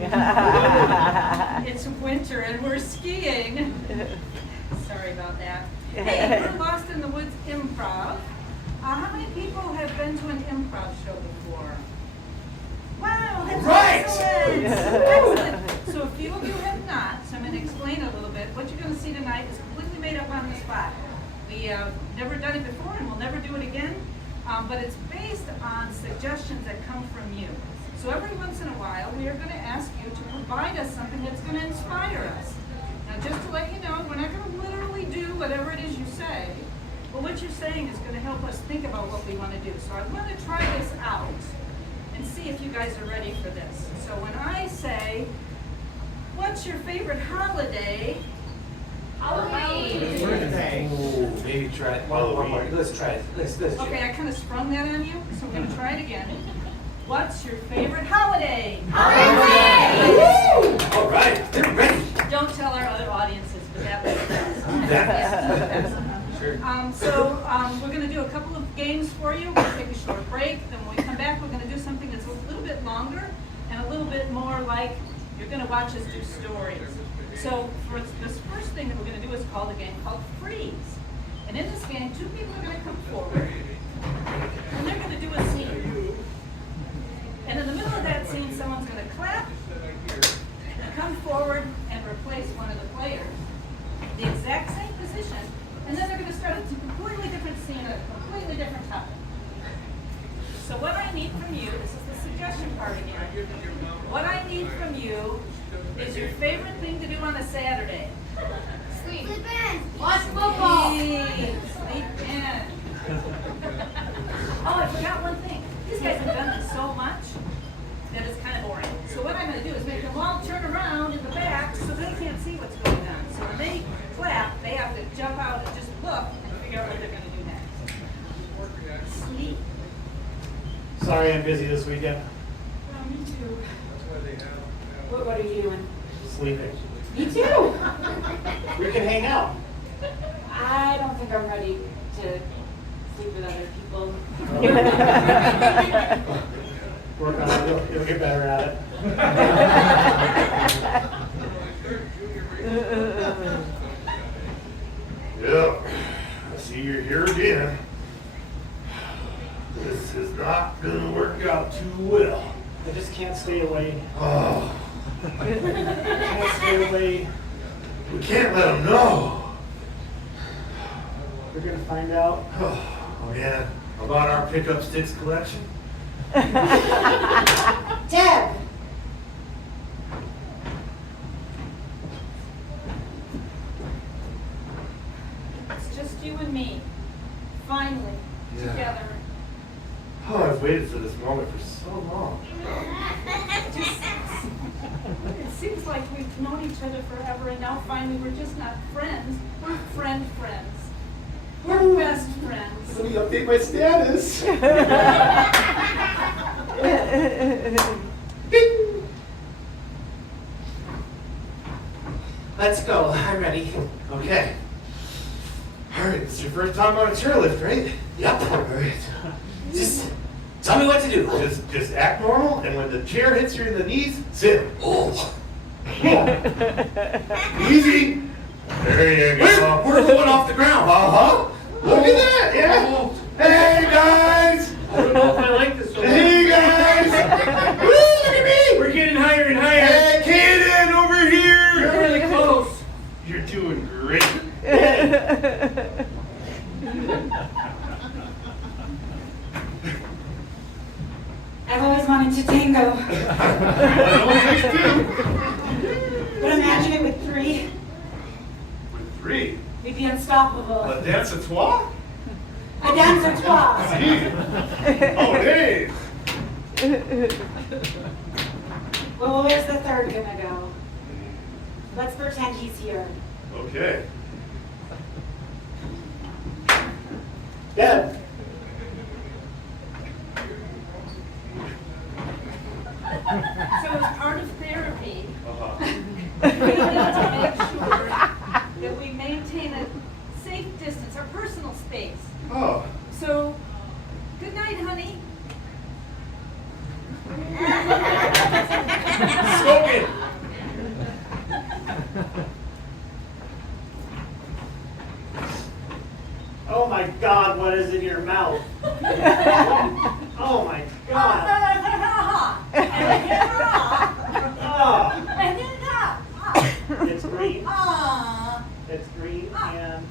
It's winter and we're skiing. Sorry about that. Hey, we're Lost in the Woods Improv. How many people have been to an improv show before? Wow, that's excellent. Excellent. So a few of you have not, so I'm going to explain a little bit. What you're going to see tonight is completely made up on the spot. We have never done it before and we'll never do it again, but it's based on suggestions that come from you. So every once in a while, we are going to ask you to provide us something that's going to inspire us. Now, just to let you know, we're not going to literally do whatever it is you say, but what you're saying is going to help us think about what we want to do. So I want to try this out and see if you guys are ready for this. So when I say, what's your favorite holiday? Halloween. Oh, maybe try it. One more. Let's try it. Let's Okay, I kind of sprung that on you, so we're going to try it again. What's your favorite holiday? Holiday! All right, they're ready. Don't tell our other audiences, but that was the best. Sure. We're going to do a couple of games for you. We'll take a short break. Then when we come back, we're going to do something that's a little bit longer and a little bit more like you're going to watch us do stories. So for this first thing that we're going to do is called a game called Freeze. And in this game, two people are going to come forward, and they're going to do a scene. And in the middle of that scene, someone's going to clap, come forward, and replace one of the players. The exact same position, and then they're going to start a completely different scene, a completely different topic. So what I need from you, this is the suggestion part again. What I need from you is your favorite thing to do on a Saturday. Sleep. Sleep in. Watch football. Sleep in. Oh, I forgot one thing. These guys have done this so much that it's kind of boring. So what I'm going to do is make them all turn around in the back so they can't see what's going on. So when they clap, they have to jump out and just look and figure out what they're going to do next. Sleep. Sorry, I'm busy this weekend. Oh, me too. What are you doing? Sleeping. Me too. We can hang out. I don't think I'm ready to sleep with other people. Work on it. You'll get better at it. Yep, I see you're here again. This is not gonna work out too well. I just can't stay away. Oh, Can't stay away. we can't let them know. We're gonna find out. Oh, man, about our pickup sticks collection? Deb! It's just you and me, finally, Yeah. together. Oh, I've waited for this moment for so long. It seems like we've known each other forever, and now finally we're just not friends. We're friends. We're best friends. Let me update my status. Ding. Let's go. I'm ready. Okay. All right, it's your first time on a chairlift, right? Yep. All right. Just tell me what to do. Just act normal, and when the chair hits you in the knees, sit. Oh. Easy. There you go. We're going off the ground. Uh-huh. Look at that, yeah. Hey, guys. I don't know if I like this so much. Hey, guys. Woo, look at me. We're getting higher and higher. Hey, Kaden, over here. You're really close. You're doing great. I've always wanted to tango. But imagine it with three. With three. We'd be unstoppable. A dance à trois? A dance a trois. Gee. Oh, hey. Well, where's the third gonna go? Let's pretend he's here. Okay. Deb. So as part of therapy, Uh-huh. we need to make sure that we maintain a safe distance, our personal space. Oh. So, good night, honey. Spoken. is in your mouth. Oh my God. Oh, it's green. It's green and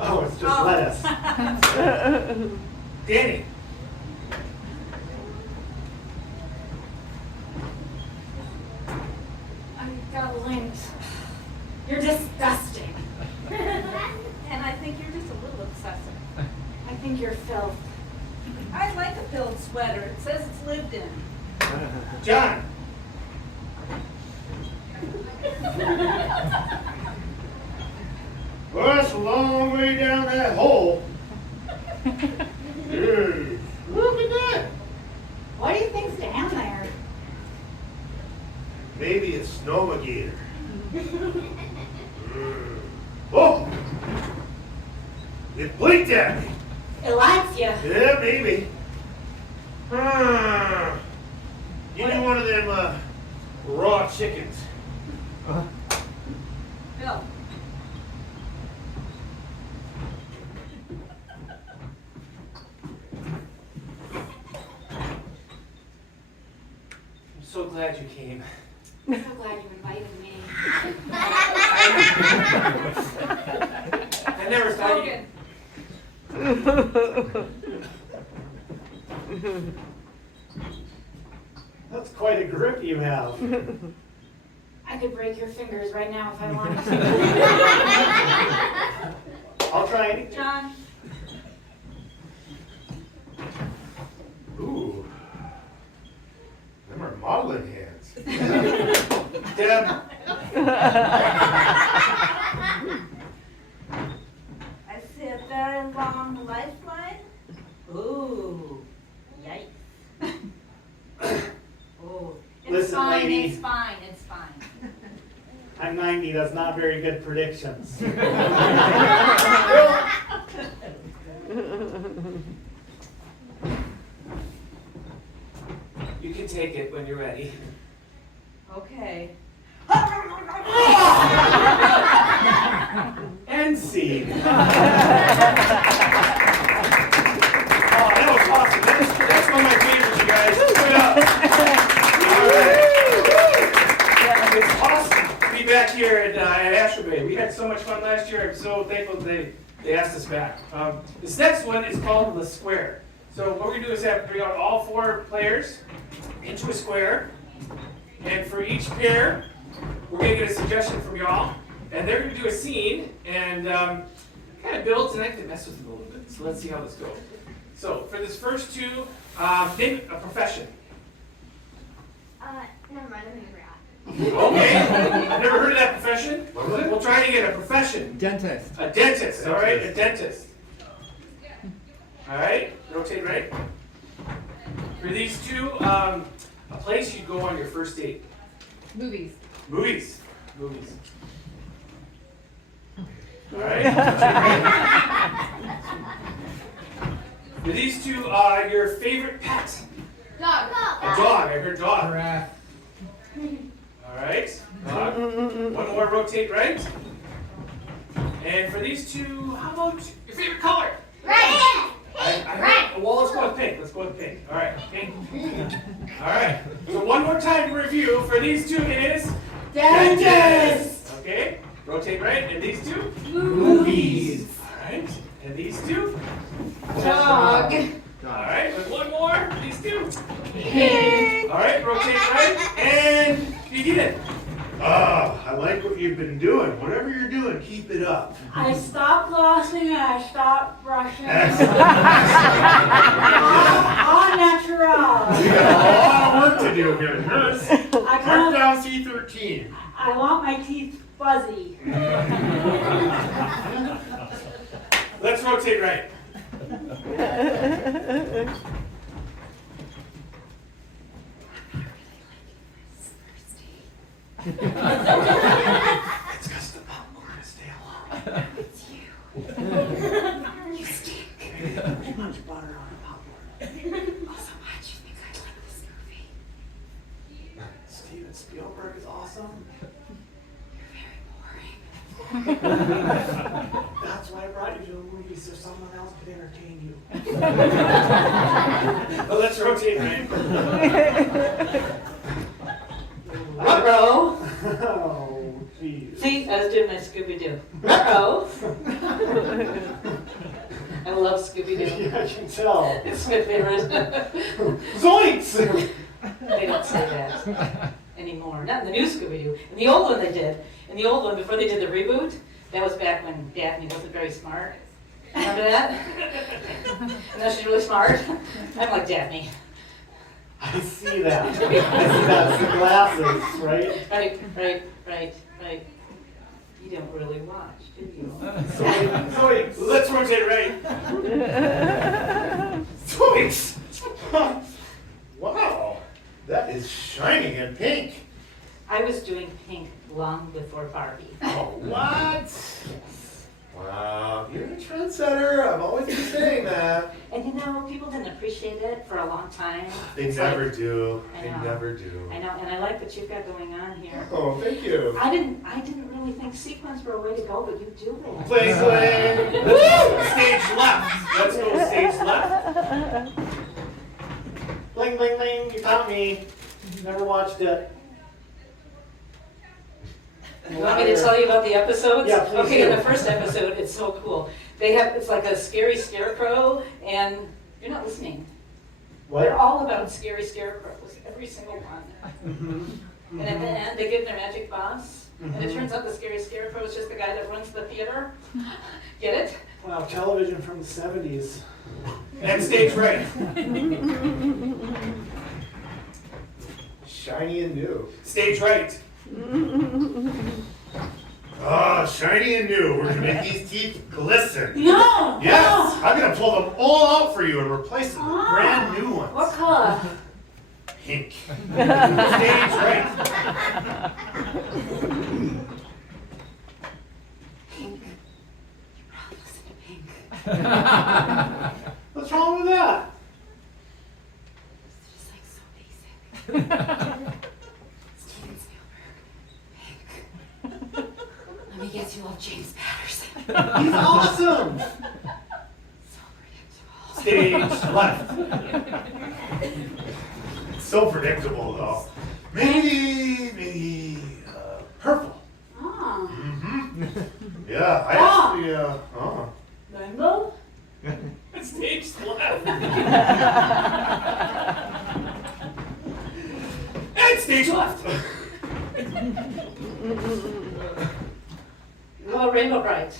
oh, it's just lettuce. Danny. I got linked. You're disgusting. And I think you're just a little obsessive. I think you're filth. I like a filled sweater. It says it's lived in. John. Well, that's a long way down that hole. Hey, look at that. What do you think's down there? Maybe a snowmagator. Oh! It blinked at me. It likes you. Yeah, maybe. Give me one of them raw chickens. Bill. I'm so glad you came. I'm so glad you invited me. I never thought you. Logan. That's quite a grip you have. I could break your fingers right now if I wanted to. I'll try anything. John. Ooh. Them are modeling hands. Deb. I see a very long lifeline. Ooh. Yikes. Oh. It's Listen, fine, lady. it's fine, it's fine. I'm 90, that's not very good predictions. You can take it when you're ready. Okay. End scene. Oh, that was awesome. That's one of my favorites, you guys. Give it up. All right. It's awesome to be back here at Ashwabay. We had so much fun last year. I'm so thankful they asked us back. This next one is called the square. So what we're going to do is bring out all 4 players into a square. And for each pair, we're going to get a suggestion from y'all. And they're going to do a scene and kind of build tonight to mess with them a little bit. So let's see how this goes. So for this first 2, name a profession. Never mind, I'm gonna grab. Okay, I've never heard of that profession. What was it? We'll try to get a profession. Dentist. A dentist, all right, a dentist. All right, rotate right. For these 2, a place you'd go on your first date. Movies. Movies. Movies. All right. For these 2, your favorite pet. Dog. A dog. I heard dog. Giraffe. All right. Dog. One more. Rotate right. And for these 2, how about your favorite color? Red. Well, let's go with pink. Let's go with pink. All right. Pink. All right. So one more time to review. For these 2, it is Dentist! Okay. Rotate right. And these 2? Movies. All right. And these 2? Dog. All right. And one more. These 2? Pig. All right. Rotate right. And begin. I like what you've been doing. Whatever you're doing, keep it up. I stopped flossing and I stopped brushing. Excellent. All natural. We got a lot of work to do here. Nurse, I mark kind of, down C13. I want my teeth fuzzy. Let's rotate right. It's because the popcorn is stay alone. It's you. You stink. Too much butter on the popcorn. Also, why'd you think I'd like this movie? Steven Spielberg is awesome. You're very boring. That's why I brought you to the movies. so someone else could entertain you. Well, let's rotate, right? Ruh-roh. Oh, jeez. See, I was doing my Scooby-Doo. Ruh-roh. I love Scooby-Doo. Yeah, I can tell. It's my favorite. Zoinks! They don't say that anymore. Not in the new Scooby-Doo. In the old one they did. In the old one, before they did the reboot, that was back when Daphne wasn't very smart. Remember that? And now she's really smart. I'm like Daphne. I see that. I see that. It's the glasses, right? Right. You don't really watch, do you? Zoinks! Let's rotate, right? Zoinks! Wow, that is shiny and pink. I was doing pink long before Barbie. Oh, what? Wow, you're a trendsetter. I've always been saying that. And you know, people didn't appreciate it for a long time. They It's never like- do. I They know. never do. I know, and I like what you've got going on here. Oh, thank you. I didn't really think sequins were a way to go, but you do that. Bling, bling. Woo! Stage left. Let's go stage left. Bling, bling, bling. You got me. Never watched it. You want me to tell you about the episodes? Yeah, please Okay, do. in the first episode, it's so cool. It's like a scary scarecrow, and you're not listening. They're What? all about scary scarecrows, every single one. Mm-hmm. And at the end, they give their magic boss, and it turns out the scary scarecrow is just the guy that runs the theater. Get it? Wow, television from the 70s. And stage right. Shiny and new. Stage right. Ah, shiny and new. We're gonna make these teeth glisten. No! Yes, I'm gonna pull them all out for you and replace them with brand new What ones. color? Pink. Stage right. Pink. You probably listen to Pink. What's wrong with that? It's just like so basic. Steven Spielberg. Pink. Let me guess, you love James Patterson. He's awesome! So predictable. Stage left. So predictable though. Maybe purple. Ah, Mm-hmm. Yeah, I actually, oh. rainbow? Stage left. And stage left. What about Rainbow Bright?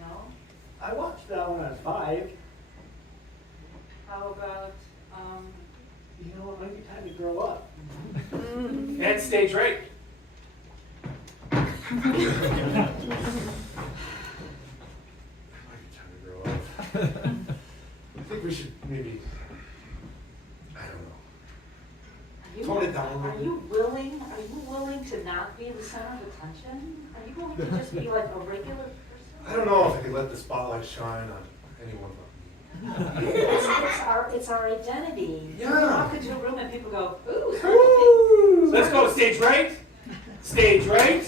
No? I watched that one at 5. How about, You know, it might be time to grow up. And stage right. Might be time to grow up. I think we should maybe, I don't know. Tone it down a little Are you willing to not be the center of attention? Are you willing to just be like a regular person? I don't know if I could let the spotlight shine on anyone but me. It's our identity. Yeah. You walk into a room and people go, ooh. Let's go stage right. Stage right.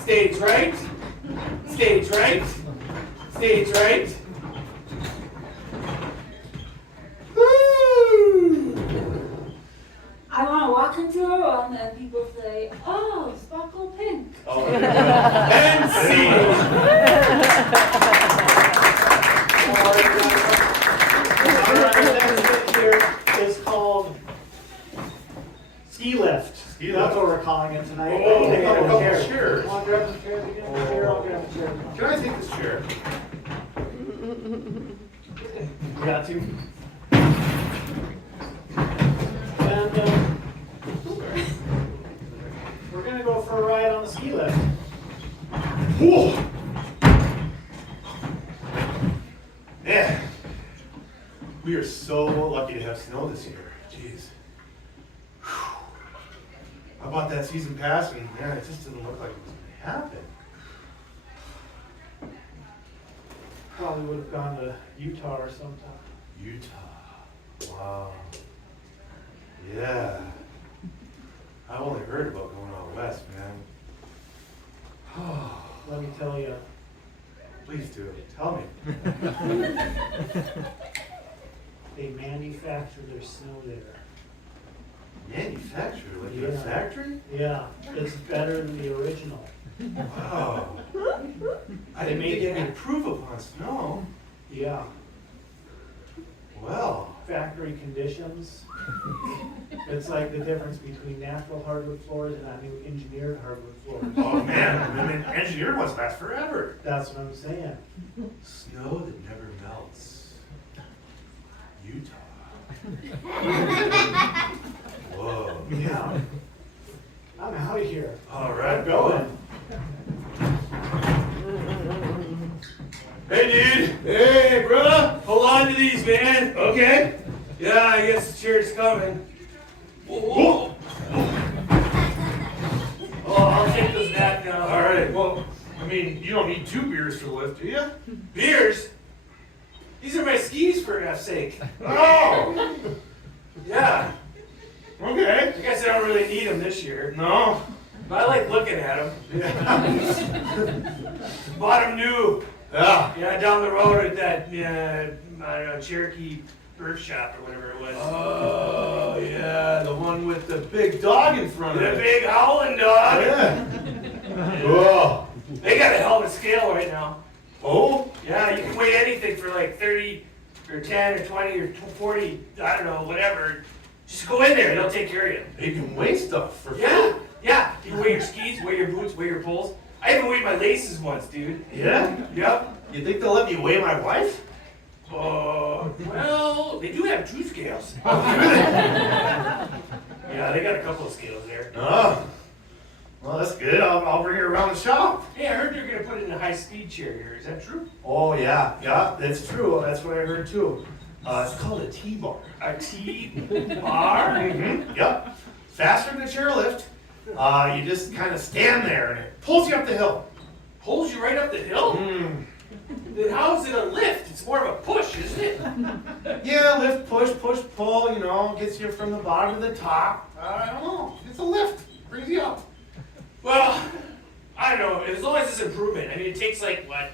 Stage right. Stage right. Stage right. I want to walk into a room and people say, oh, sparkle pink. Oh, there you go. And scene. Alright, the next bit here is called ski lift. Ski That's lift. what we're calling it tonight. Oh, I need to a get a couple chair. chairs. Want to grab some chairs again? Chair, I'll grab a chair. Can I take this chair? You got to. And we're gonna go for a ride on the ski lift. Whoa. Man, we are so lucky to have snow this year. Jeez. Whew. I bought that season pass and man, it just didn't look like it was gonna happen. Probably would have gone to Utah or sometime. Utah. Wow. Yeah. I only heard about going out west, man. Let me tell you, Please do. Tell me. They manufacture their snow there. Manufacturer, like in a Yeah. factory? Yeah, it's better than the original. Wow. I They didn't made think you it- could improve upon snow. Yeah, Well, factory conditions. It's like the difference between natural hardwood floors and new engineered hardwood floors. oh man, I mean, engineered ones last forever. That's what I'm saying. Snow that never melts. Utah. Whoa. Yeah. I'm out of here. All right, I'm going. Hey, dude. Hey, bro. Hold on to these, man. Okay. Yeah, I guess the cheer's coming. Whoa. Oh, I'll take those back now. All right. Well, I mean, you don't need 2 beers for the lift, do you? Beers? These are my skis, for F's sake. Oh. Yeah. Okay. I guess I don't really need them this year. No. But I like looking at them. Yeah. Bought them new. Yeah. Yeah, down the road at that, I don't know, Cherokee Bird Shop or whatever it was. Oh yeah, the one with the big dog in front of The it. big howling dog. Yeah. Oh. They got a hell of a scale right now. Oh. Yeah, you can weigh anything for like 30 or 10 or 20 or 40, I don't know, whatever. Just go in there, they'll take care of you. You can weigh stuff for Yeah, yeah. You weigh your skis, weigh your boots, weigh your poles. I even weighed my laces once, dude. Yeah. Yep. You think they'll let me weigh my wife? Well, they do have 2 scales. Yeah, they got a couple of scales there. Oh. Well, that's good. I'll bring her around the shop. Hey, I heard they're gonna put in a high-speed chair here. Is that true? Oh yeah, yeah, that's true. That's what I heard too. It's called a T-bar. A T-bar? Mm-hmm. Yep. Faster than a chairlift. You just kind of stand there and it pulls you up the hill. Pulls you right up the hill? Mm. Then how's it a lift? It's more of a push, isn't it? Yeah, lift, push, pull, you know, gets you from the bottom to the top. I don't know. It's a lift. Brings you up. Well, I don't know. As long as it's improvement. I mean, it takes like, what?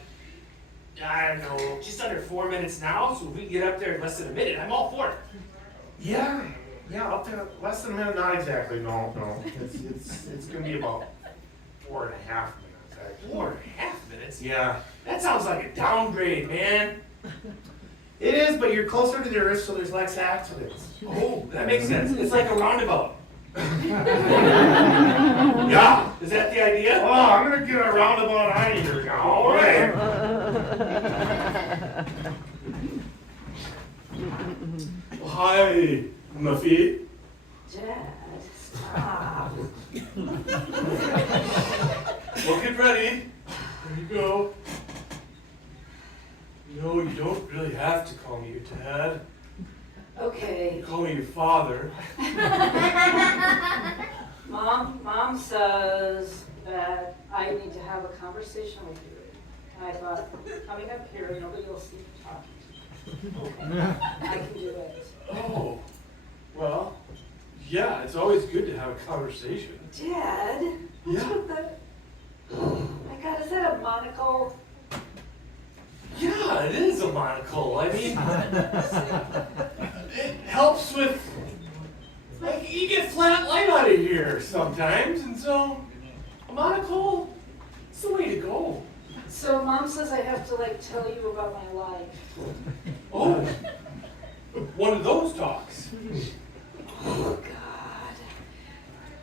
I don't know, just under 4 minutes now. So if we can get up there in less than a minute, I'm all for it. Yeah, up to less than a minute. Not exactly. No. It's gonna be about 4.5 minutes actually. 4.5 minutes? Yeah. That sounds like a downgrade, man. It is, but you're closer to the earth, so there's less accidents. Oh, that makes sense. It's like a roundabout. Yeah. Is that the idea? Oh, I'm gonna get a roundabout out of here now. All right. Hi, Muffy. Dad, stop. Well, get ready. There you go. No, you don't really have to call me your dad. Okay. You call me your father. Mom says that I need to have a conversation with you. And I thought, coming up here, nobody will see me talking. Okay, I can do it. Oh, well, yeah, it's always good to have a conversation. Dad, what's Yeah. with the... My God, is that a monocle? Yeah, it is a monocle. I mean, it helps with, like, you get flat light out of here sometimes, and so a monocle, it's the way to go. So Mom says I have to like tell you about my life. Oh, one of those talks. Oh God.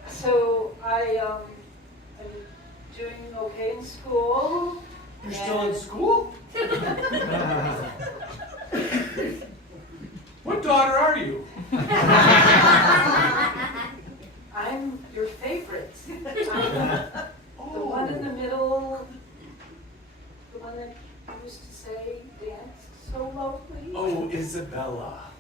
So I'm doing okay in school. You're still in school? What daughter are you? I'm your favorite. I'm the one in the middle. The one that used to say danced so lovely. Oh, Isabella.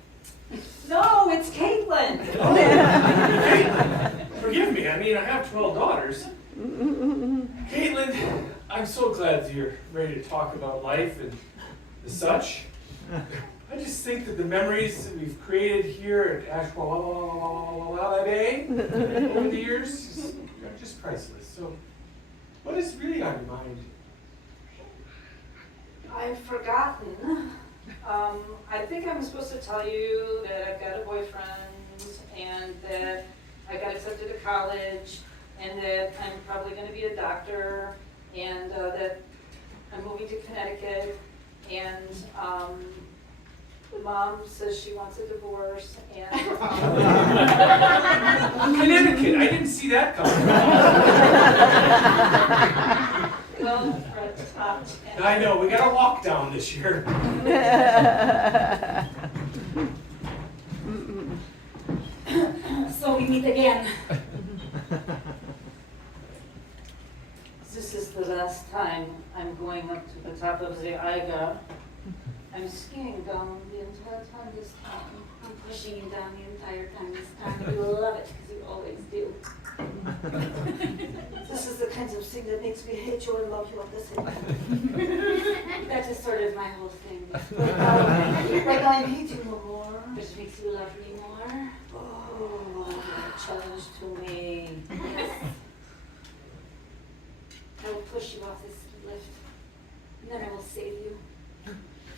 No, it's Caitlin. Caitlin, forgive me. I mean, I have 12 daughters. Caitlin, I'm so glad that you're ready to talk about life and the such. I just think that the memories that we've created here at Ashwabay over the years are just priceless. So, what is really on your mind? I've forgotten. I think I'm supposed to tell you that I've got a boyfriend and that I got accepted to college and that I'm probably going to be a doctor and that I'm moving to Connecticut and Mom says she wants a divorce and... Connecticut, I didn't see that coming. Well, Fred stopped. I know, we got a lockdown this year. So we meet again. This is the last time I'm going up to the top of the Eiger. I'm skiing down the entire time this time. I'm pushing you down the entire time this time. You will love it, because you always do. This is the kind of thing that makes me hate you and love you at the same time. That is sort of my whole thing. Like I hate you no more, which makes you love me more. Oh, you're a challenge to me. Yes. I will push you off this ski lift, and then I will save you.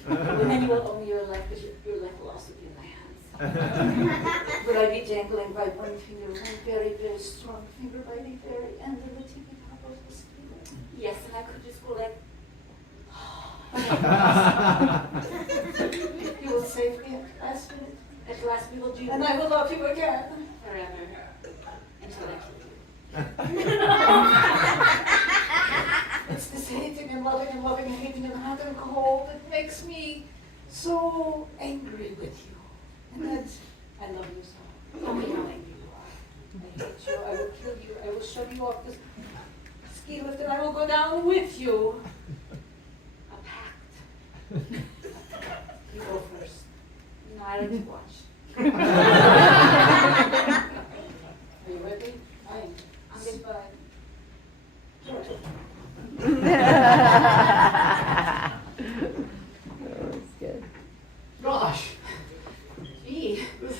And then you will owe me your life, but your life will also be in my hands. Will I be dangling by one finger, one very, very strong finger by the very end of the tippy top of the ski lift? Yes, and I could just go like, you will save me at the last minute. At last we will do, and I will love you again. Forever. Until I kill you. It's this hating and loving and loving and hating and hot and cold that makes me so angry with you. And that I love you so. Tell me how angry you are. I hate you, I will kill you, I will shove you off this ski lift and I will go down with you. A pact. You go first. No, I like to watch. Are you ready? I am. I'm goodbye. That's good. Gosh, Gee. this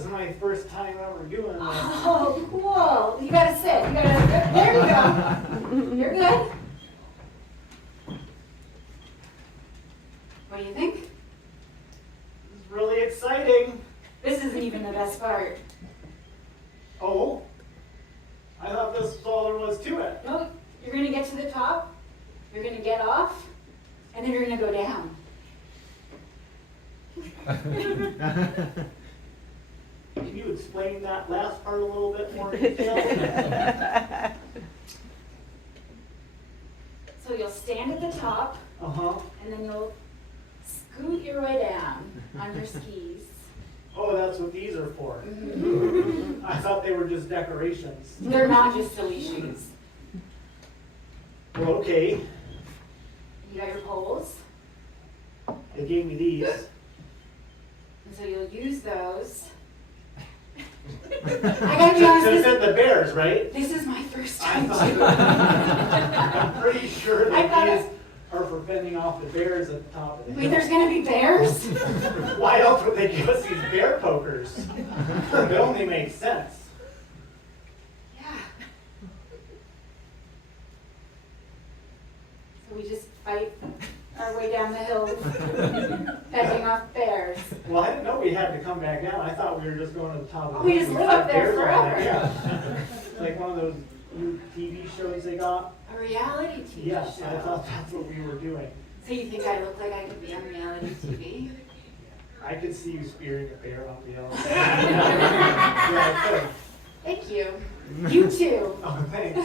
is my first time ever doing this. Oh, cool. You gotta sit. You gotta, there you go. You're good. What do you think? It's really exciting. This isn't even the best part. Oh, I thought this was all there was to it. No, you're gonna get to the top, you're gonna get off, and then you're gonna go down. Can you explain that last part a little bit more in detail? So you'll stand at the top, Uh-huh. and then you'll scoot your way down on your skis. Oh, that's what these are for. I thought they were just decorations. They're not just silly shoes. Well, okay, You got your poles, they gave me these. and so you'll use those. I gotta be honest, To this, fit the bears, right? this is my first I time thought- too. I'm pretty sure I that thought these are for fending off the bears at the top of the Wait, hill. there's gonna be bears? Why else would they give us these bear pokers? It only makes sense. Yeah. So we just fight our way down the hill, fending off bears. Well, I didn't know we had to come back down. I thought we were just going to the top of the We hill. just live up there Bears on forever. Yeah. Like one of those new TV shows they got. A reality TV Yes, show. I thought that's what we were doing. So you think I look like I could be on reality TV? I could see you spearing a bear up the hill. Yeah, I could. Thank you. You too. Oh, thanks.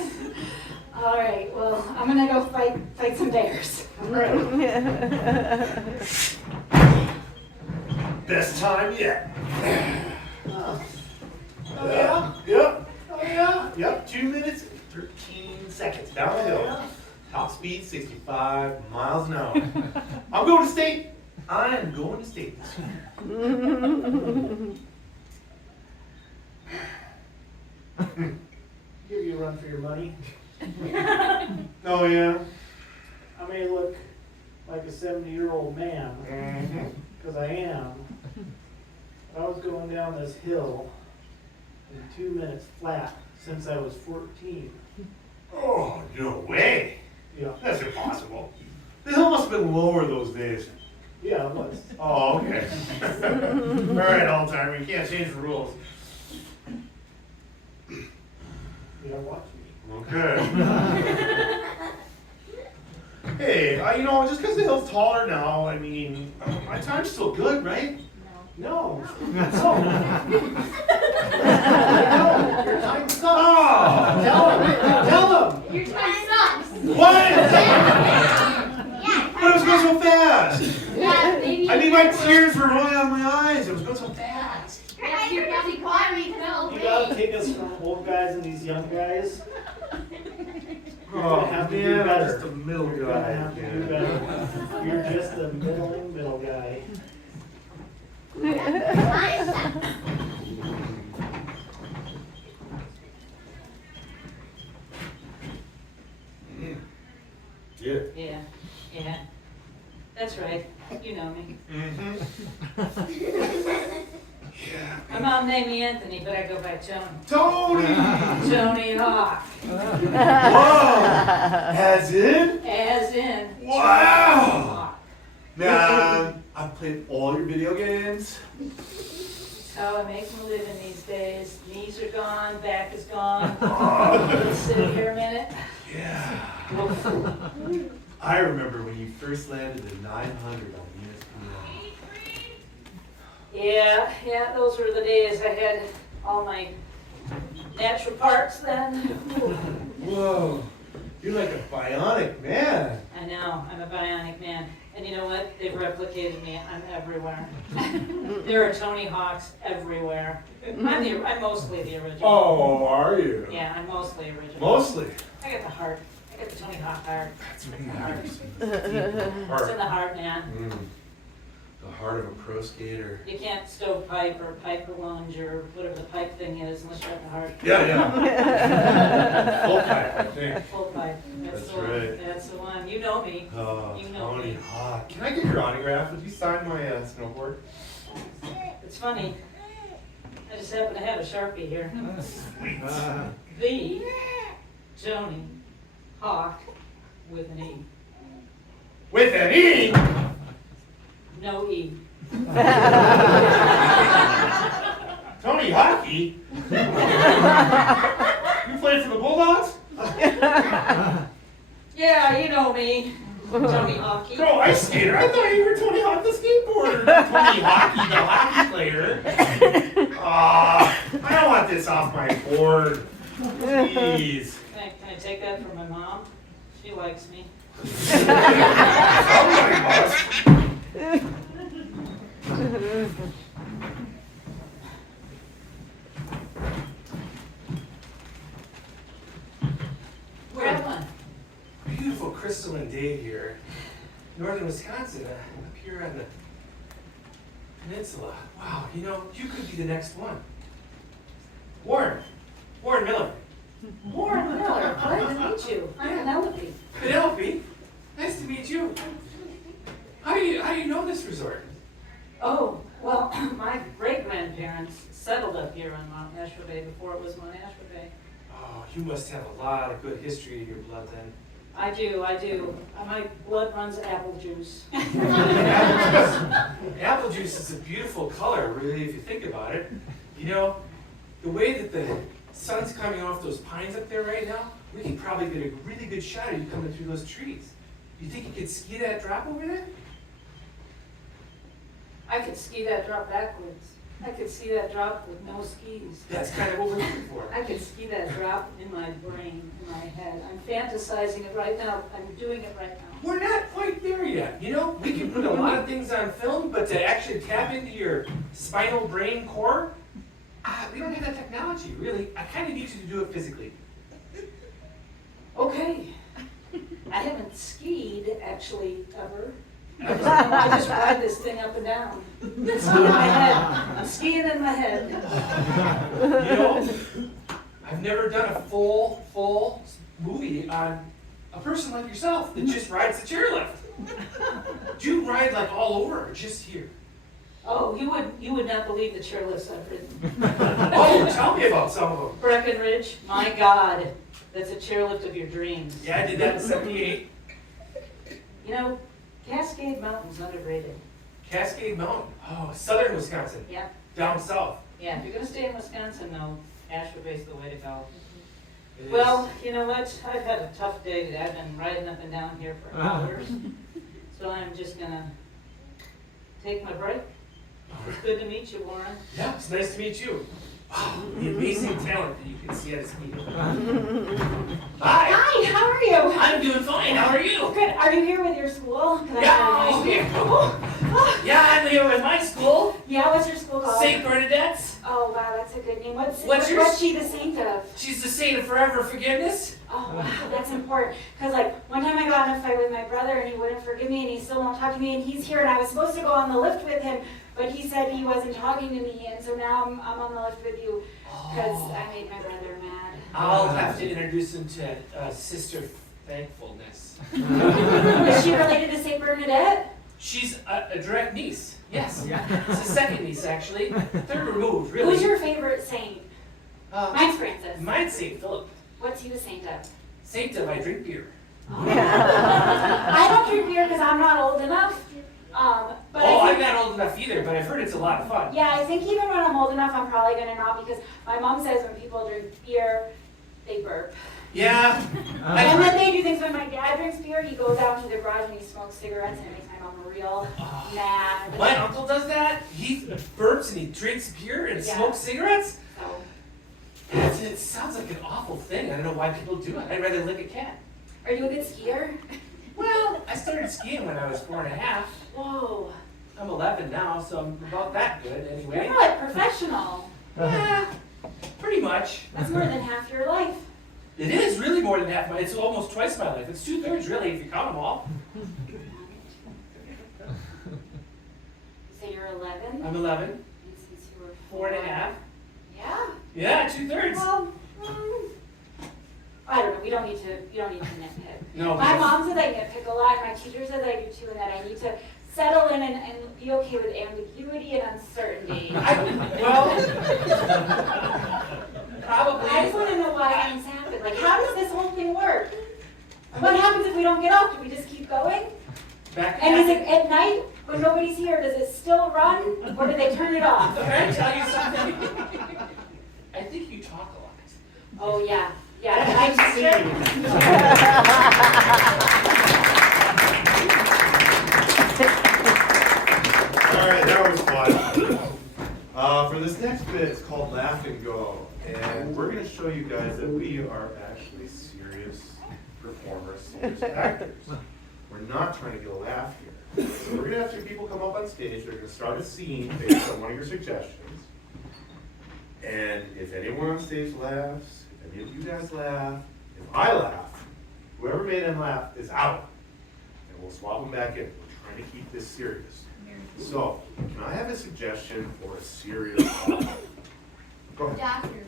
All right, well, I'm gonna go fight some bears. All right. Best time yet. Oh, yeah? Yep. Oh, yeah? Yep. 2 minutes and 13 seconds down the hill. Top speed 65 miles an hour. I'm going to state. I am going to state this year. Give you a run for your money. Oh yeah. I may look like a 70-year-old man, Mm-hmm. because I am. But I was going down this hill in 2 minutes flat since I was 14. Oh no way. Yeah. That's impossible. The hill must have been lower those days. Yeah, it was. Oh, okay. All right, all timer, you can't change the rules. You don't watch me. Okay. Hey, you know, just because the hill's taller now, I mean, my time's still good, right? No. No. Your time sucks. Oh, Tell him. Your time sucks. what? But it was going so fast. Yeah, maybe. I mean, my tears were rolling out of my eyes. It was going so fast. That's your guilty climbing, no. You gotta take us from old guys and these young guys. You're Oh, gonna have to do man, I'm better. just a middle You're gonna guy. have to do better. You're just a middle guy. Yeah. Yeah, yeah. That's right. You know me. Yeah. My mom named me Anthony, but I go by Tony. Tony! Tony Hawk. Whoa! As in? As in. Wow! Hawk. Man, I've played all your video games. That's how I make my living these days. Knees are gone, back is gone. Let's sit here a minute. Yeah. Oof. I remember when you first landed the 900 on ESPN. Yeah, those were the days I had all my natural parts then. Whoa, you're like a bionic man. I know, I'm a bionic man. And you know what? They've replicated me. I'm everywhere. There are Tony Hawks everywhere. I'm mostly the original. Oh, are you? Yeah, I'm mostly original. Mostly. I got the heart. I got the Tony Hawk heart. That's The heart. It's Heart. in the heart, man. The heart of a pro skater. You can't stovepipe or pipe or lunge or whatever the pipe thing is unless you have the heart. Yeah. Full pipe, I think. Full pipe. That's the one. right. That's the one. You know me. Oh, You know Tony me. Hawk. Can I get your autograph? Would you sign my snowboard? It's funny. I just happen to have a Sharpie here. Sweet. The Tony Hawk with an E. With an E? No E. Tony Hockey? You played for the Bulldogs? Yeah, you know me. Tony Hawk. Pro ice skater? I thought you were Tony Hawk the skateboarder. Tony Hockey, the hockey player. I don't want this off my board. Please. Can I take that from my mom? She likes me. Somebody must. Grab one. Beautiful crystalline day here. Northern Wisconsin, up here on the peninsula. Wow, you know, you could be the next one. Warren Miller. Warren Miller. Glad to meet you. I'm Penelope. Penelope, nice to meet you. How do you know this resort? Oh, well, my great-grandparents settled up here on Mt Ashwabay before it was Mt Ashwabay. Oh, you must have a lot of good history in your blood then. I do. My blood runs apple juice. Apple juice is a beautiful color, really, if you think about it. You know, the way that the sun's coming off those pines up there right now, we could probably get a really good shot of you coming through those trees. You think you could ski that drop over there? I could ski that drop backwards. I could see that drop with no skis. That's kind of what we're looking for. I could see that drop in my brain, in my head. I'm fantasizing it right now. I'm doing it right now. We're not quite there yet. You know, we can put a lot of things on film, but to actually tap into your spinal brain core, we don't have that technology, really. I kind of need you to do it physically. Okay. I haven't skied, actually, ever. I just ride this thing up and down. It's in my head. I'm skiing in my head. You know, I've never done a full movie on a person like yourself that just rides the chairlift. Do you ride like all over or just here? Oh, you would not believe the chairlifts I've ridden. Oh, tell me about some of them. Breckenridge, my God, that's a chairlift of your dreams. Yeah, I did that in '78. You know, Cascade Mountain's underrated. Cascade Mountain. Oh, southern Wisconsin. Yeah. Down south. Yeah, if you're gonna stay in Wisconsin, though, Ashwabay's the way to go. It is. Well, you know what? I've had a tough day today. I've been riding up and down here for hours. So I'm just gonna take my break. It's good to meet you, Warren. Yeah, it's nice to meet you. Wow, the amazing talent that you can see at his meeting. Hi. Hi, how are you? I'm doing fine. How are you? Good. Are you here with your school? 'Cause I Yeah, kinda oh, miss you. here. Oh, Yeah, I'm here with my school, yeah, what's your school called? St. Bernadette's. Oh, wow, that's a good name. What's yours? What's she the saint of? She's the saint of forever forgiveness. Oh, wow, that's important. Because, like, one time I got in a fight with my brother and he wouldn't forgive me and he still won't talk to me and he's here and I was supposed to go on the lift with him, but he said he wasn't talking to me and so now I'm on the lift with you because I made my brother mad. I'll have to introduce him to Sister Thankfulness. Is she related to St. Bernadette? She's a direct niece. Yes. It's a second niece, actually. Third removed, really. Who's your favorite saint? Mine's Francis. Mine's St. Philip. What's he the saint of? Saint of I drink beer. I don't drink beer because I'm not old enough. But Oh, I I'm think, not old enough either, but I've heard it's a lot of fun. yeah, I think even when I'm old enough, I'm probably gonna not because my mom says when people drink beer, they burp. Yeah. I've And heard- then they do things when my dad drinks beer, he goes out to the garage and he smokes cigarettes and it makes my mom real mad. My uncle does that. He burps and he drinks beer and Yeah. smokes cigarettes. So, It sounds like an awful thing. I don't know why people do it. I'd rather lick a cat. are you a good skier? Well, I started skiing when I was 4.5. Whoa. I'm 11 now, so I'm about that good anyway. You're like professional. Yeah, pretty much. That's more than half your life. It is really more than half my, it's almost twice my life. It's 2/3 really if you count them all. So you're 11? I'm 11, And since you were 4.5. Yeah. Yeah, 2/3. Well, I don't know. We don't need to nitpick. No, My but- mom says I nitpick a lot, and my teacher says I do too, and that I need to settle in and be okay with ambiguity and uncertainty. Well, probably. I just want to know why things happen. Like, how does this whole thing work? What happens if we don't get off? Do we just keep going? Back And is it at night when nobody's here? Does it still run, or do they turn it off? Can I tell you something? I think you talk a lot. Oh yeah, yeah. I All right, that was fun. For this next bit, it's called Laugh and Go. And we're going to show you guys that we are actually serious performers, serious actors. We're not trying to get a laugh here. So we're going to have two people come up on stage. They're going to start a scene based on one of your suggestions. And if anyone on stage laughs, if any of you guys laugh, if I laugh, whoever made them laugh is out. And we'll swap them back in. We're trying to keep this serious. So, can I have a suggestion for a serious topic? Go ahead. Doctor.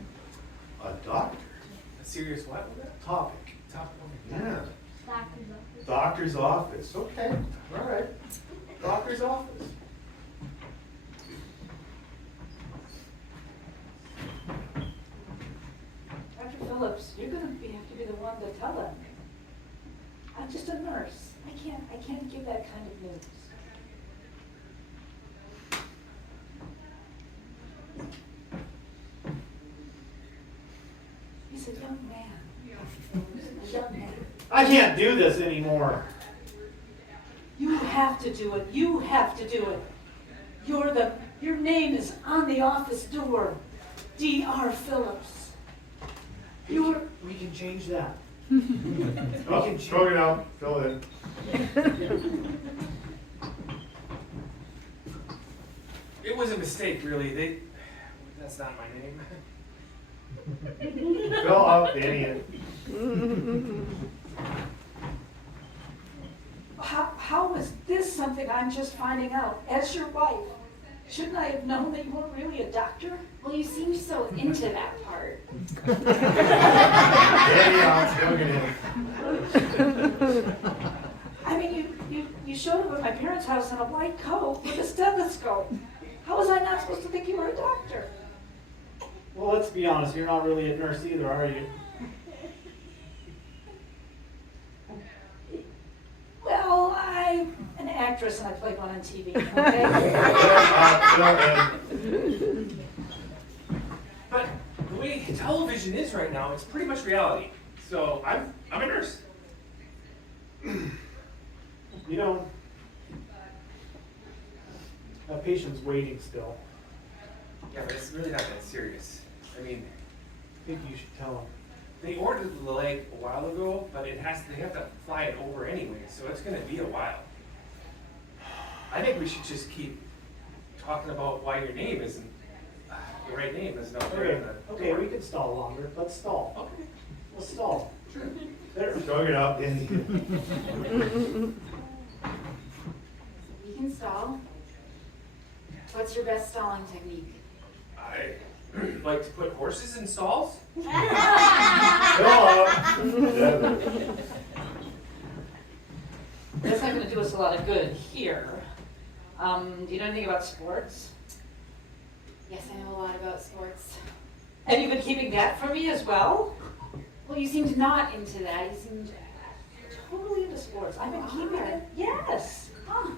A doctor? A serious what was that? Topic. Topic. Yeah. Doctor's office. Doctor's office. Okay. All right. Doctor's office. Dr. Phillips, you're gonna have to be the one to tell them. I'm just a nurse. I can't give that kind of news. He's a young man. A young man. I can't do this anymore. You have to do it. You have to do it. Your name is on the office door. D.R. Phillips. We can change that. Oh, stroke it out. Fill it in. It was a mistake, really. That's not my name. Fill out Danny in. How is this something I'm just finding out? As your wife, shouldn't I have known that you weren't really a doctor? Well, you seem so into that part. Danny out. Stroke it in. I mean, you showed up at my parents' house in a white coat with a stethoscope. How was I not supposed to think you were a doctor? Well, let's be honest, you're not really a nurse either, are you? Well, I'm an actress and I played one on TV, okay? But the way television is right now, it's pretty much reality. So I'm a nurse. You know, a patient's waiting still. Yeah, but it's really not that serious. I mean, I think you should tell them. they ordered the leg a while ago, but they have to fly it over anyway, so it's gonna be a while. I think we should just keep talking about why your name isn't, your right name isn't out there. Okay, we can stall longer. Let's stall. Okay. Let's stall. There. Shrug it out, Danny. We can stall. What's your best stalling technique? I like to put horses in stalls. Fill up. That's not gonna do us a lot of good here. Do you know anything about sports? Yes, I know a lot about sports. Have you been keeping that from me as well? Well, you seemed not into that. You seemed Totally into sports. I've been keeping it. Yes. Huh.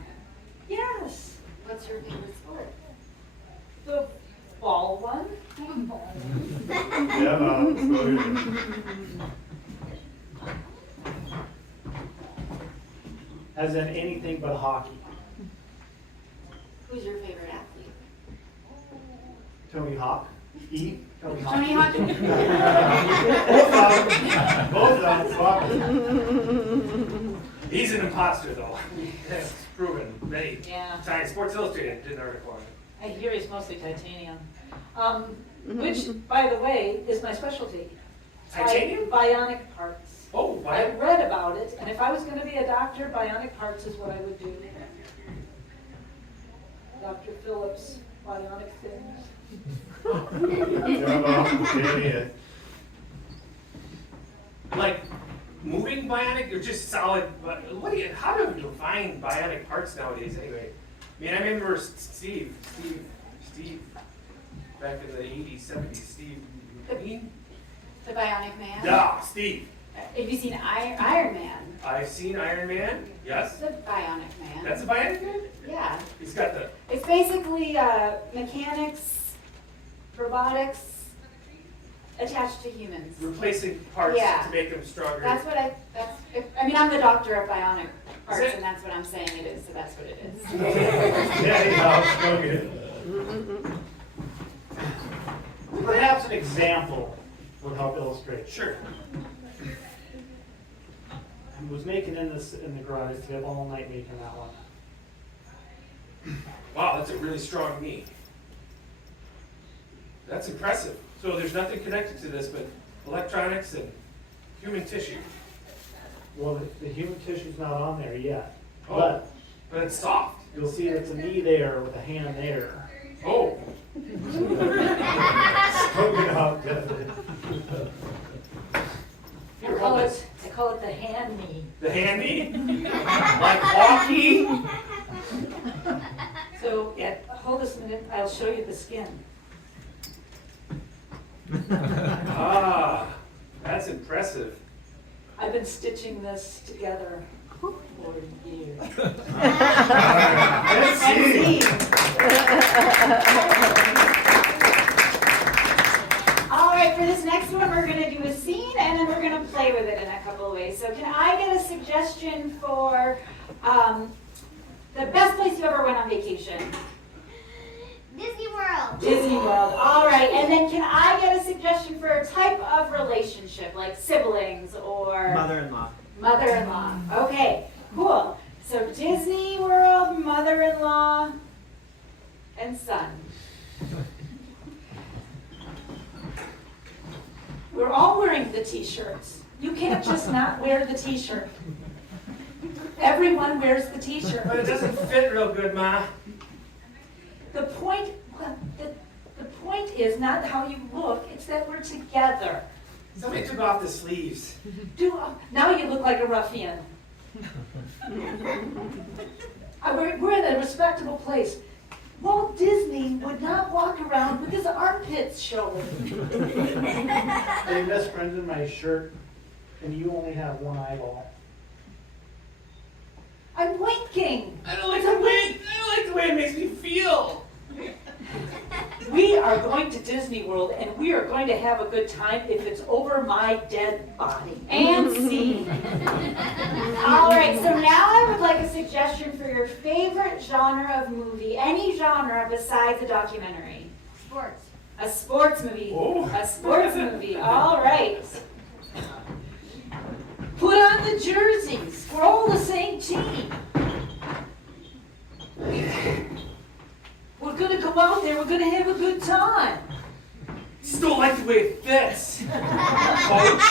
Yes. What's your favorite sport? The ball one. Yeah, let's go here. As in anything but hockey. Who's your favorite athlete? Tony Hawk. E. Tony Hawk. Tony Hawk. Both of them. Fuck. He's an imposter though. That's proven many Yeah. times. Sports Illustrated did an article on it. I hear he's mostly titanium. Which, by the way, is my specialty. Titanium? Bionic parts. Oh, I why? read about it, and if I was going to be a doctor, bionic parts is what I would do. Dr. Phillips, bionic things. Danny. Like moving bionic or just solid? What do you? How do you define bionic parts nowadays? Anyway, I mean, I remember Steve, back in the 80s, 70s. Steve McQueen. The Bionic Man. Yeah, Steve. Have you seen Iron Man? I've seen Iron Man. Yes, The Bionic Man. that's a bionic man. Yeah. He's got the. It's basically mechanics, robotics attached to humans. Replacing parts Yeah. to make them stronger. That's what I mean, I'm the doctor of bionic parts, it? and that's what I'm saying it is, so that's what it is. Danny, let's go get it. Perhaps an example would help illustrate. Sure. I was making in the garage. I stayed up all night making that one. Wow, that's a really strong knee. That's impressive. So there's nothing connected to this but electronics and human tissue. Well, the human tissue's not on there yet, Oh. but But it's soft. you'll see it's a knee there with a hand there. Oh. Stroke it out, definitely. I call it the hand knee. The hand knee? Like hockey? So, yeah, hold this a minute, I'll show you the skin. Ah, that's impressive. I've been stitching this together for years. Let's see. All right, for this next one, we're gonna do a scene, and then we're gonna play with it in a couple of ways. So can I get a suggestion for the best place you ever went on vacation? Disney World. Disney World. All right, and then can I get a suggestion for a type of relationship, like siblings or Mother-in-law. mother-in-law? Okay, cool. So Disney World, mother-in-law, and son. We're all wearing the t-shirts. You can't just not wear the t-shirt. Everyone wears the t-shirt. But it doesn't fit real good, Ma. The point is not how you look, it's that we're together. Somebody took off the sleeves. Now you look like a ruffian. We're in a respectable place. Walt Disney would not walk around with his armpits showing. Hey, Miss Brendan, my shirt, and you only have one eyeball. I'm winking. I don't like the way it makes me feel. We are going to Disney World and we are going to have a good time if it's over my dead body. And scene. All right, so now I would like a suggestion for your favorite genre of movie, any genre besides a documentary. Sports. A sports movie. Oh. A sports movie. All right. Put on the jerseys. We're all the same team. We're gonna go out there, we're gonna have a good time. Just don't like the way it fits. Coach.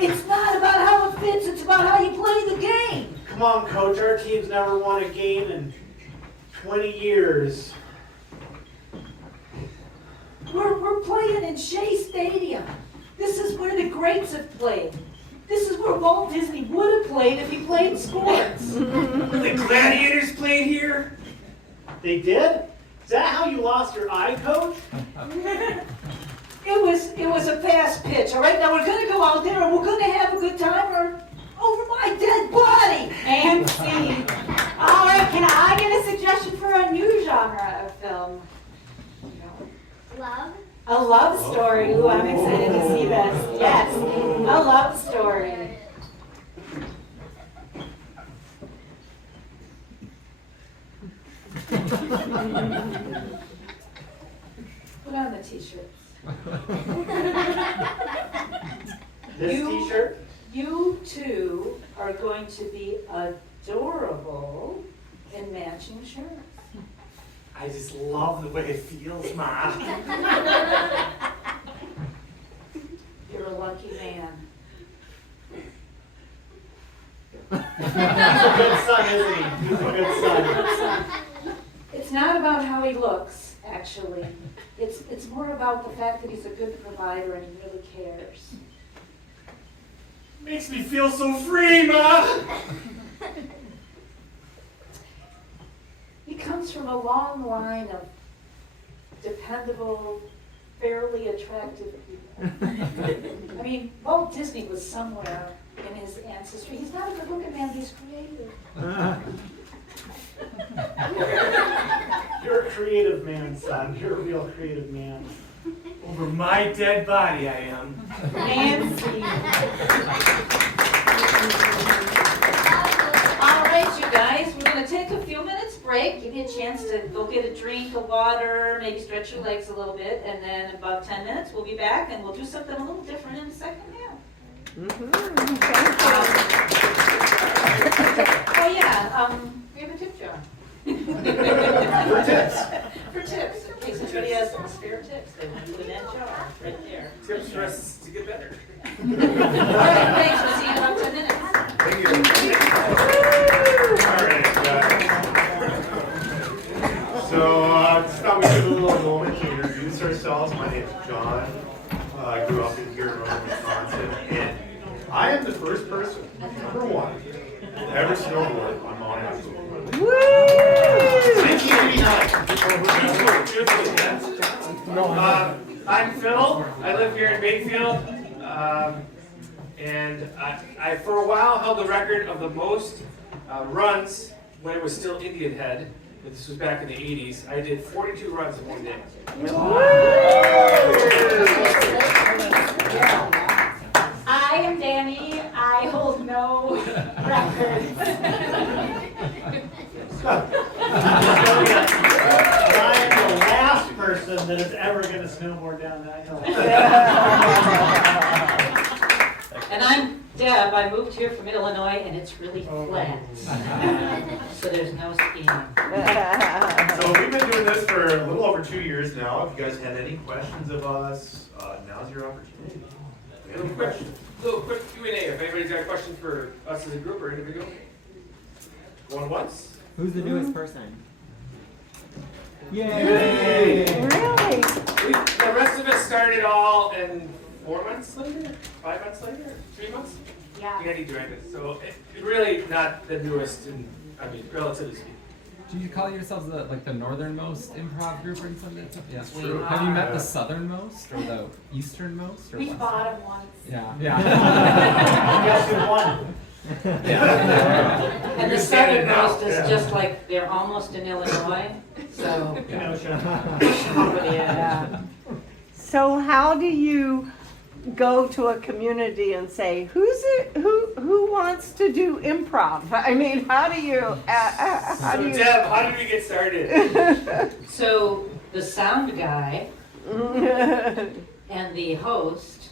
It's not about how it fits, it's about how you play the game. Come on, coach, our team's never won a game in 20 years. We're playing in Shea Stadium. This is where the greats have played. This is where Walt Disney would have played if he played sports. The gladiators played here. They did? Is that how you lost your eye, coach? It was a fast pitch, all right? Now we're gonna go out there and we're gonna have a good time or over my dead body. And scene. All right, can I get a suggestion for a new genre of film? Love. A love story. Ooh, I'm excited to see this. Yes, a love story. Put on the t-shirts. This You- t-shirt? You two are going to be adorable in matching shirts. I just love the way it feels, Ma. You're a lucky man. He's a good son, isn't he? He's a good son. It's not about how he looks, actually. It's more about the fact that he's a good provider and he really cares. Makes me feel so free, Ma. He comes from a long line of dependable, fairly attractive people. I mean, Walt Disney was somewhere in his ancestry. He's not a good-looking man, he's creative. You're a creative man, son. You're a real creative man. Over my dead body, I am. Nancy. All right, you guys, we're gonna take a few minutes break, give you a chance to go get a drink of water, maybe stretch your legs a little bit, and then in about 10 minutes, we'll be back and we'll do something a little different in the second half. Oh yeah, we have a tip jar. For tips. For tips, in case anybody has some spare tips, they want to put in that jar, right there. Tips for us to get better. All right, thanks, we'll see you in about 10 minutes. Thank you. All right, just thought we'd take a little moment to introduce ourselves. My name is John. I grew up in here in northern Wisconsin, and I am the first person, number one, to ever snowboard on Mt Ashwabay. 1989. I'm Phil. I live here in Bayfield, and I for a while held the record of the most runs when it was still Indian Head. This was back in the 80s. I did 42 runs in one day. I am Danny. I hold no records. I am the last person that is ever going to snowboard down that hill. And I'm Deb. I moved here from Illinois, and it's really flat. So there's no skiing. So we've been doing this for a little over 2 years now. If you guys had any questions of us, now's your opportunity. Any questions? Little quick Q&A. If anybody's got a question for us as a group or individual. Going once? Who's the newest person? Yay! Really? The rest of us started all in 4 months later, 5 months later, 3 months. Yeah. Andy joined us, so it really not the newest, and I mean relatively speaking. Do you call yourselves the northernmost improv group or something? Yeah. True. Have you met the southernmost or the easternmost or We what? fought him once. Yeah. Guess who won? And the You're standing now, southernmost is yeah. just like, they're almost in Illinois, so Kenosha. pushing over the edge. So how do you go to a community and say, who wants to do improv? I mean, how do you, how So do you? Deb, how did we get started? So the sound guy and the host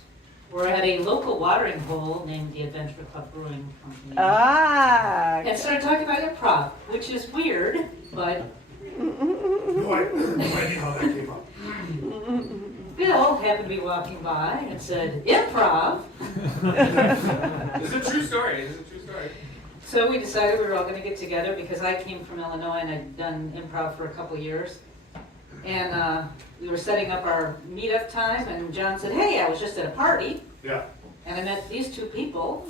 were at a local watering hole named the Adventure Club Brewing Company. And started talking about improv, which is weird, but No idea how that came up. Bill happened to be walking by and said, improv. This is a true story. This is a true story. So we decided we were all going to get together because I came from Illinois and I'd done improv for a couple years. And we were setting up our meetup time and John said, hey, I was just at a party Yeah, and I met these two people,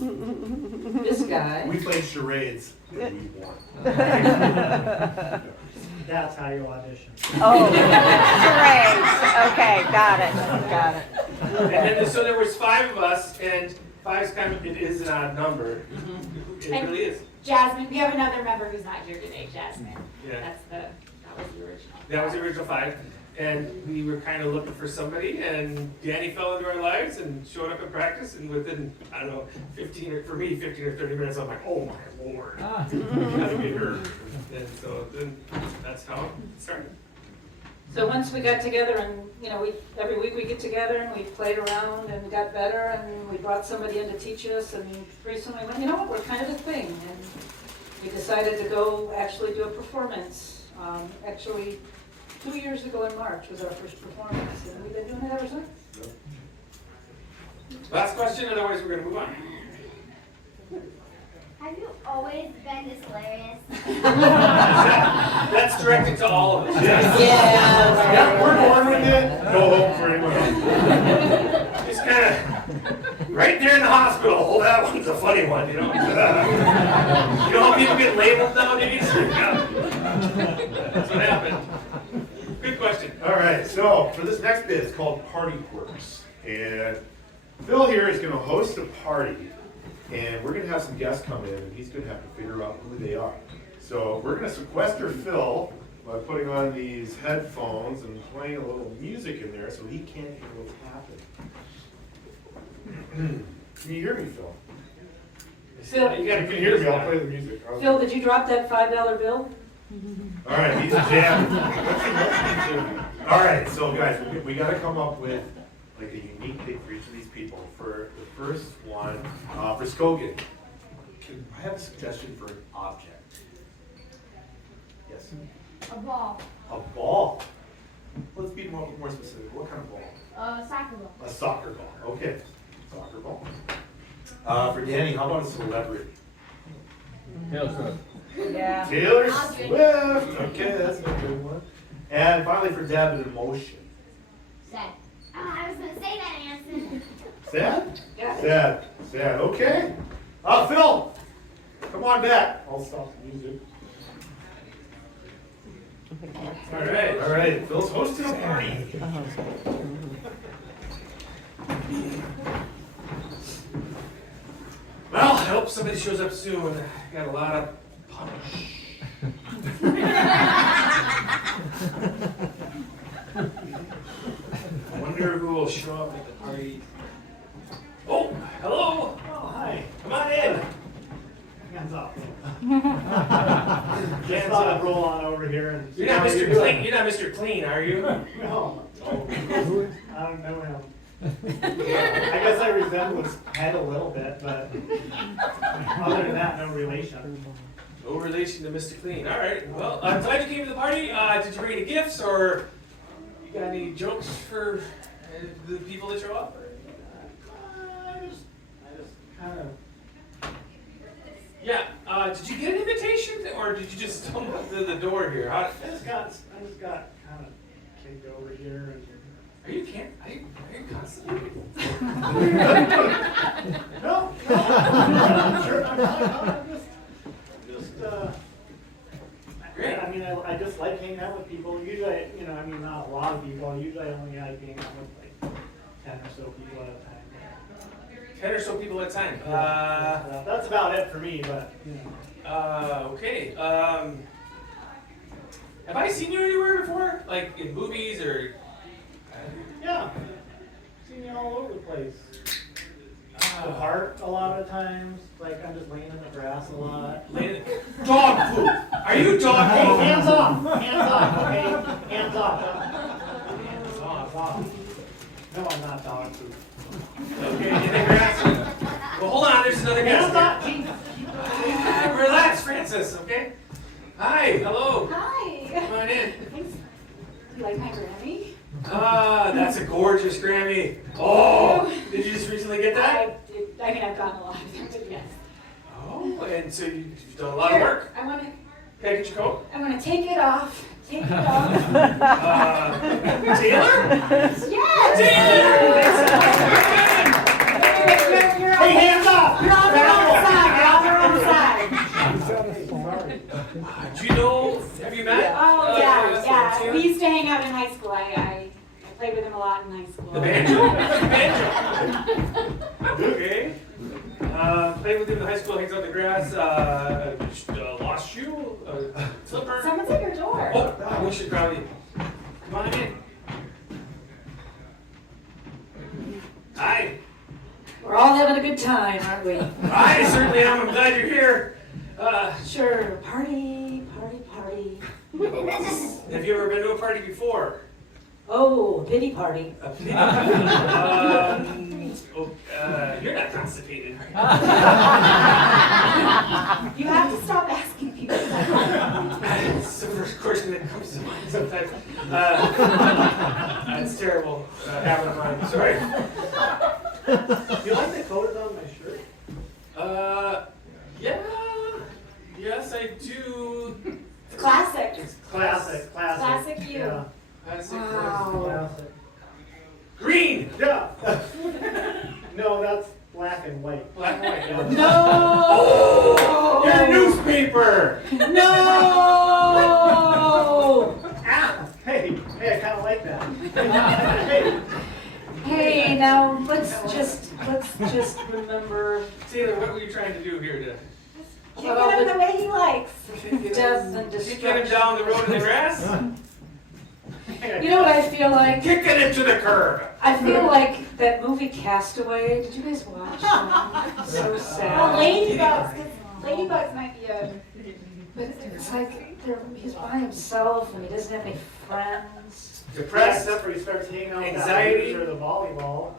this guy. we played charades and we won. That's how you audition. Oh, charades. Okay, got it. And then, so there was 5 of us, and 5 is kind of, it is an odd number. It really is. Jasmine, we have another member who's not here today, Jasmine. Yeah. That was the original. That was the original 5. And we were kind of looking for somebody, and Danny fell into our lives and showed up at practice, and within, I don't know, 15 or 30 minutes, I'm like, oh my lord, you gotta be her. And so then that's how it started. So once we got together and, every week we get together and we played around and got better and we brought somebody in to teach us and pretty soon we went, you know what, we're kind of a thing. And we decided to go actually do a performance. Actually, 2 years ago in March was our first performance and we've been doing it ever since. Last question, otherwise we're gonna move on. Have you always been this hilarious? That's directed to all of us. Yeah, we're born with it, no hope for anyone else. Just kind of right there in the hospital. Oh, that one's a funny one, you know. You know how people get labeled nowadays? Yeah. That's what happened. Good question. All right, so for this next bit, it's called Party Quirks. And Phil here is gonna host a party, and we're gonna have some guests come in, and he's gonna have to figure out who they are. So we're gonna sequester Phil by putting on these headphones and playing a little music in there so he can't hear what's happening. Can you hear me, Phil? Phil, You gotta If you can hear me, I'll play the music. Phil, did you drop that $5 bill? All right, he's jamming. All right, so guys, we gotta come up with like a unique thing for each of these people. For the first one, for Skogan, I have a suggestion for an object. Yes? A ball. A ball. Let's be more specific. What kind of ball? A soccer ball. A soccer ball. Okay, soccer ball. For Danny, how about a celebrity? Yeah. Taylor Audrey. Swift. Okay, that's a good one. And finally for Deb, an emotion. Sad. Oh, I was going to say that answer. Sad? Yeah. Sad. Sad. Okay. Phil, come on back. I'll stop the music. All right. All right. Phil's hosting a party. Well, I hope somebody shows up soon. Got a lot of punch. I wonder who will show up at the party. Oh, hello. Oh, hi. Come on in. Hands up. Just Hands thought up. I'd roll on over here and. You're not Mr. Clean. You're not Mr. Clean, are you? No. I don't know him. I guess I resemble his head a little bit, but other than that, no relation. No relation to Mr. Clean. All right. Well, I'm glad you came to the party. Did you bring any gifts or you got any jokes for the people that show up? I just kind of. Yeah. Did you get an invitation or did you just stumble through the door here? I just got kind of kicked over here and. Are you constipated? No, I'm sure I'm not. Great. I mean, I just like hanging out with people. Usually, not a lot of people. Usually I only like being out with like 10 or so people at a time. 10 or so people at a time. That's about it for me, but, you know. Okay. Have I seen you anywhere before? Like in movies or? Yeah. Seen you all over the place. The park a lot of times, like I'm just laying in the grass a lot. Dog poop. Are you dog Hey, poop? hands off, okay? Hands off. Hands off. No, I'm not dog food. Okay, in the grass. Well, hold on. There's another guest. Hands off, here. Relax, Francis. Okay. Hi. Hello. Hi. Come on in. Thanks. You like my Grammy? That's a gorgeous Grammy. Oh, did you just recently get that? I did. I mean, I've gotten a lot of them, but yes. Oh, and so you've done a lot of work. I want to. Can I get your coat? I want to take it off. Take it off. Taylor? Yes. You're Hey, hands off! You're on the wrong side. You're on the wrong side. Do you know? Have you met? Oh yeah. We used to hang out in high school. I played with him a lot in high school. The banjo. Okay. Played with him in high school. Hangs out in the grass. Lost shoe. Slipper. Someone's at your door. Oh, we should probably come on in. Hi. We're all having a good time, aren't we? I certainly am. I'm glad you're here. Sure. Party, party, party. Have you ever been to a party before? Oh, pity party. A pity? You're not constipated. You have to stop asking people that. It's the first question that comes to mind sometimes. It's terrible habit of mine. Sorry. You like the coat on my shirt? Yeah. Yes, I do. Classic. Classic. Classic you. Yeah. Classic. Classic. Green. Yeah. No, that's black and white. Black and white. Yeah. No! Oh, you're a newspaper. No! Ah, hey, I kind of like that. Hey. Hey, now let's just remember Taylor, what were you trying to do here to Kick him the way he likes. death and kick him destruction. down the road in the grass? You know what I feel like? Kicking him to the curb. I feel like that movie Castaway. Did you guys watch that? So Oh, sad. ladybugs. Ladybugs might be a. But it's like he's by himself and he doesn't have any friends. Depressed. Except for he starts hanging out with Anxiety. that loser, the volleyball.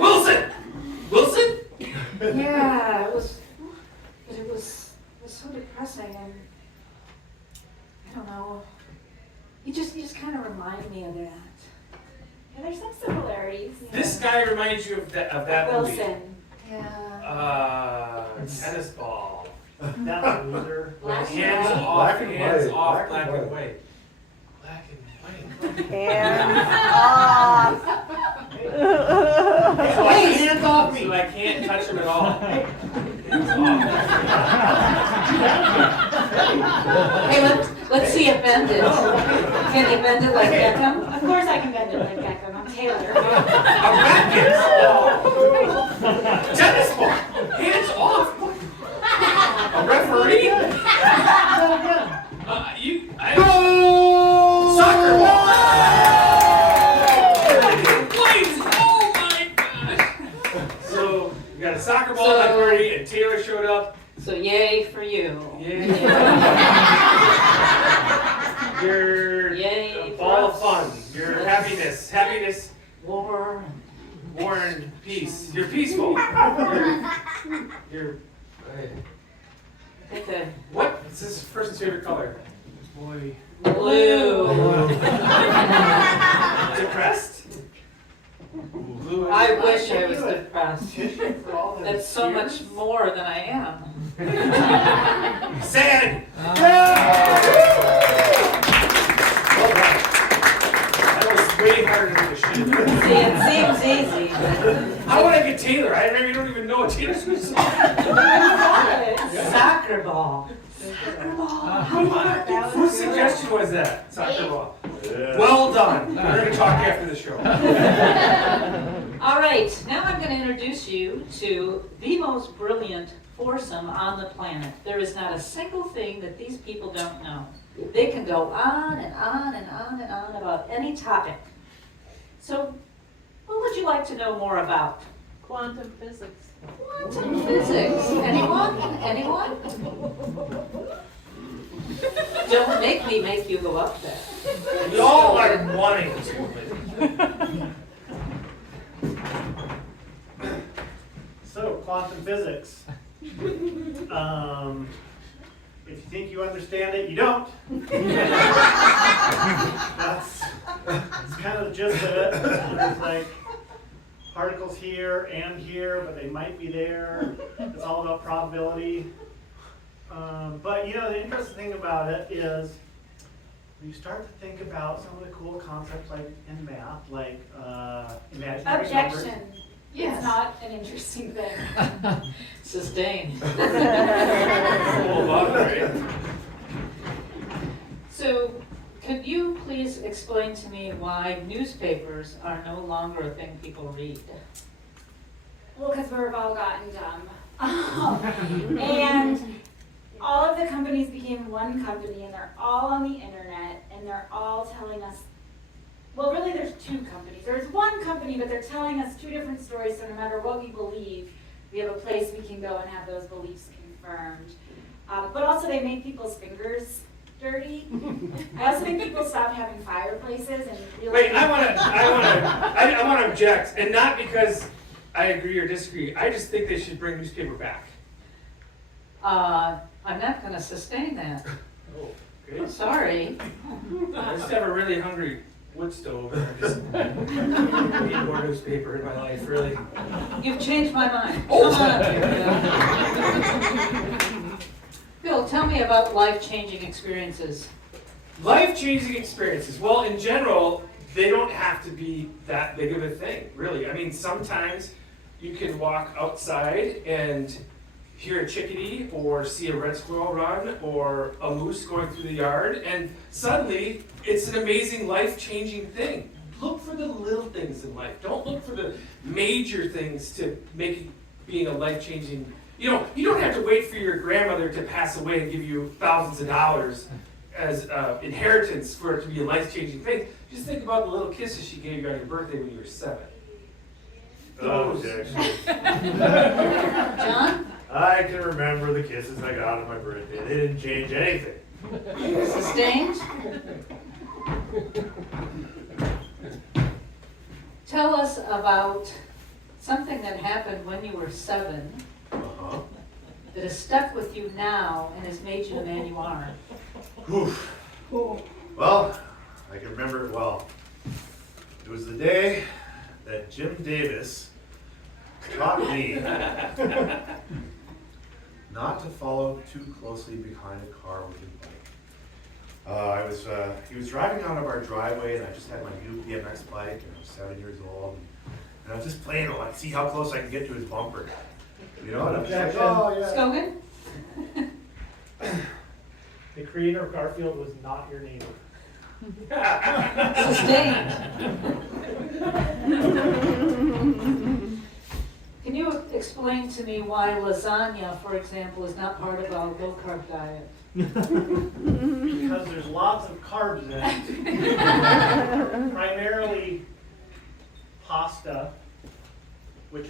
Wilson. Wilson. Yeah, it was so depressing, and I don't know. You just kind of remind me of that. Yeah, there's some similarities. This guy reminds you of that movie. Wilson. Yeah. Tennis ball. That loser. Black and Hands white. off. Black and Hands white. off. Black Black and and white. white. Black and white. Hands off. Hey, hands off me. So I can't touch him at all. Hands Hey, let's see it bended. Can you bend it like Beckham? Of course I can bend it like Beckham. I'm Taylor. off. A racket. Tennis ball. Hands off. A referee. Soccer ball. Wait, oh my gosh. So we got a soccer ball at the party, and Taylor showed up. So yay for you. Yay. You're Yay a for ball of us. fun. Your happiness, War. war and peace. You're peaceful. You're I think the what's this person's favorite color? Boy. blue. Depressed? Blue. I wish I was depressed. Tissue for all the That's so tears. much more than I am. Sad. That was way harder than it should have been. See, it seems easy, but I want to get Taylor. I really don't even know what Taylor's going to say. soccer ball. Whose suggestion was that? Soccer ball. Yeah. Well done. We're going to talk after the show. All right, now I'm going to introduce you to the most brilliant foursome on the planet. There is not a single thing that these people don't know. They can go on and on and on and on about any topic. So, what would you like to know more about? Quantum physics. Quantum physics. Anyone? Anyone? Don't make me make you go up there. We all are wanting to. So, quantum physics. If you think you understand it, you don't. That's kind of the gist of it. There's like particles here and here, but they might be there. It's all about probability. But you know, the interesting thing about it is when you start to think about some of the cool concepts like in math, like imaginary numbers. Objection. Yes. It's not an interesting thing. Sustained. Cool, right? So, could you please explain to me why newspapers are no longer a thing people read? Well, because we've all gotten dumb. And all of the companies became one company, and they're all on the internet, and they're all telling us, well, really there's two companies. There's one company, but they're telling us two different stories, so no matter what we believe, we have a place we can go and have those beliefs confirmed. But also they make people's fingers dirty. I also think people stopped having fireplaces and really. Wait, I want to object, and not because I agree or disagree. I just think they should bring newspaper back. I'm not going to sustain that. Oh, good. Sorry. I just have a really hungry wood stove, and I just need more newspaper in my life, really. You've changed my mind. Oh. Come on up here, Bill. Bill, tell me about life-changing experiences. Life-changing experiences. Well, in general, they don't have to be that big of a thing, really. I mean, sometimes you can walk outside and hear a chickadee or see a red squirrel run or a moose going through the yard, and suddenly it's an amazing life-changing thing. Look for the little things in life. Don't look for the major things to make being a life-changing. You know, you don't have to wait for your grandmother to pass away and give you thousands of dollars as inheritance for it to be a life-changing thing. Just think about the little kisses she gave you on your birthday when you were 7. Objection. John? I can remember the kisses I got on my birthday. They didn't change anything. Sustained? Tell us about something that happened when you were 7 Uh-huh. that has stuck with you now and has made you the man you are. Oof. Well, I can remember it well. It was the day that Jim Davis taught me not to follow too closely behind a car with his bike. He was driving out of our driveway, and I just had my new BMX bike, and I was 7 years old, and I was just playing it, like, see how close I can get to his bumper. You know, and I'm just like, oh yeah. Scogan? The creator of Garfield was not your neighbor. Sustained. Can you explain to me why lasagna, for example, is not part of our low-carb diet? Because there's lots of carbs in it. Primarily pasta, which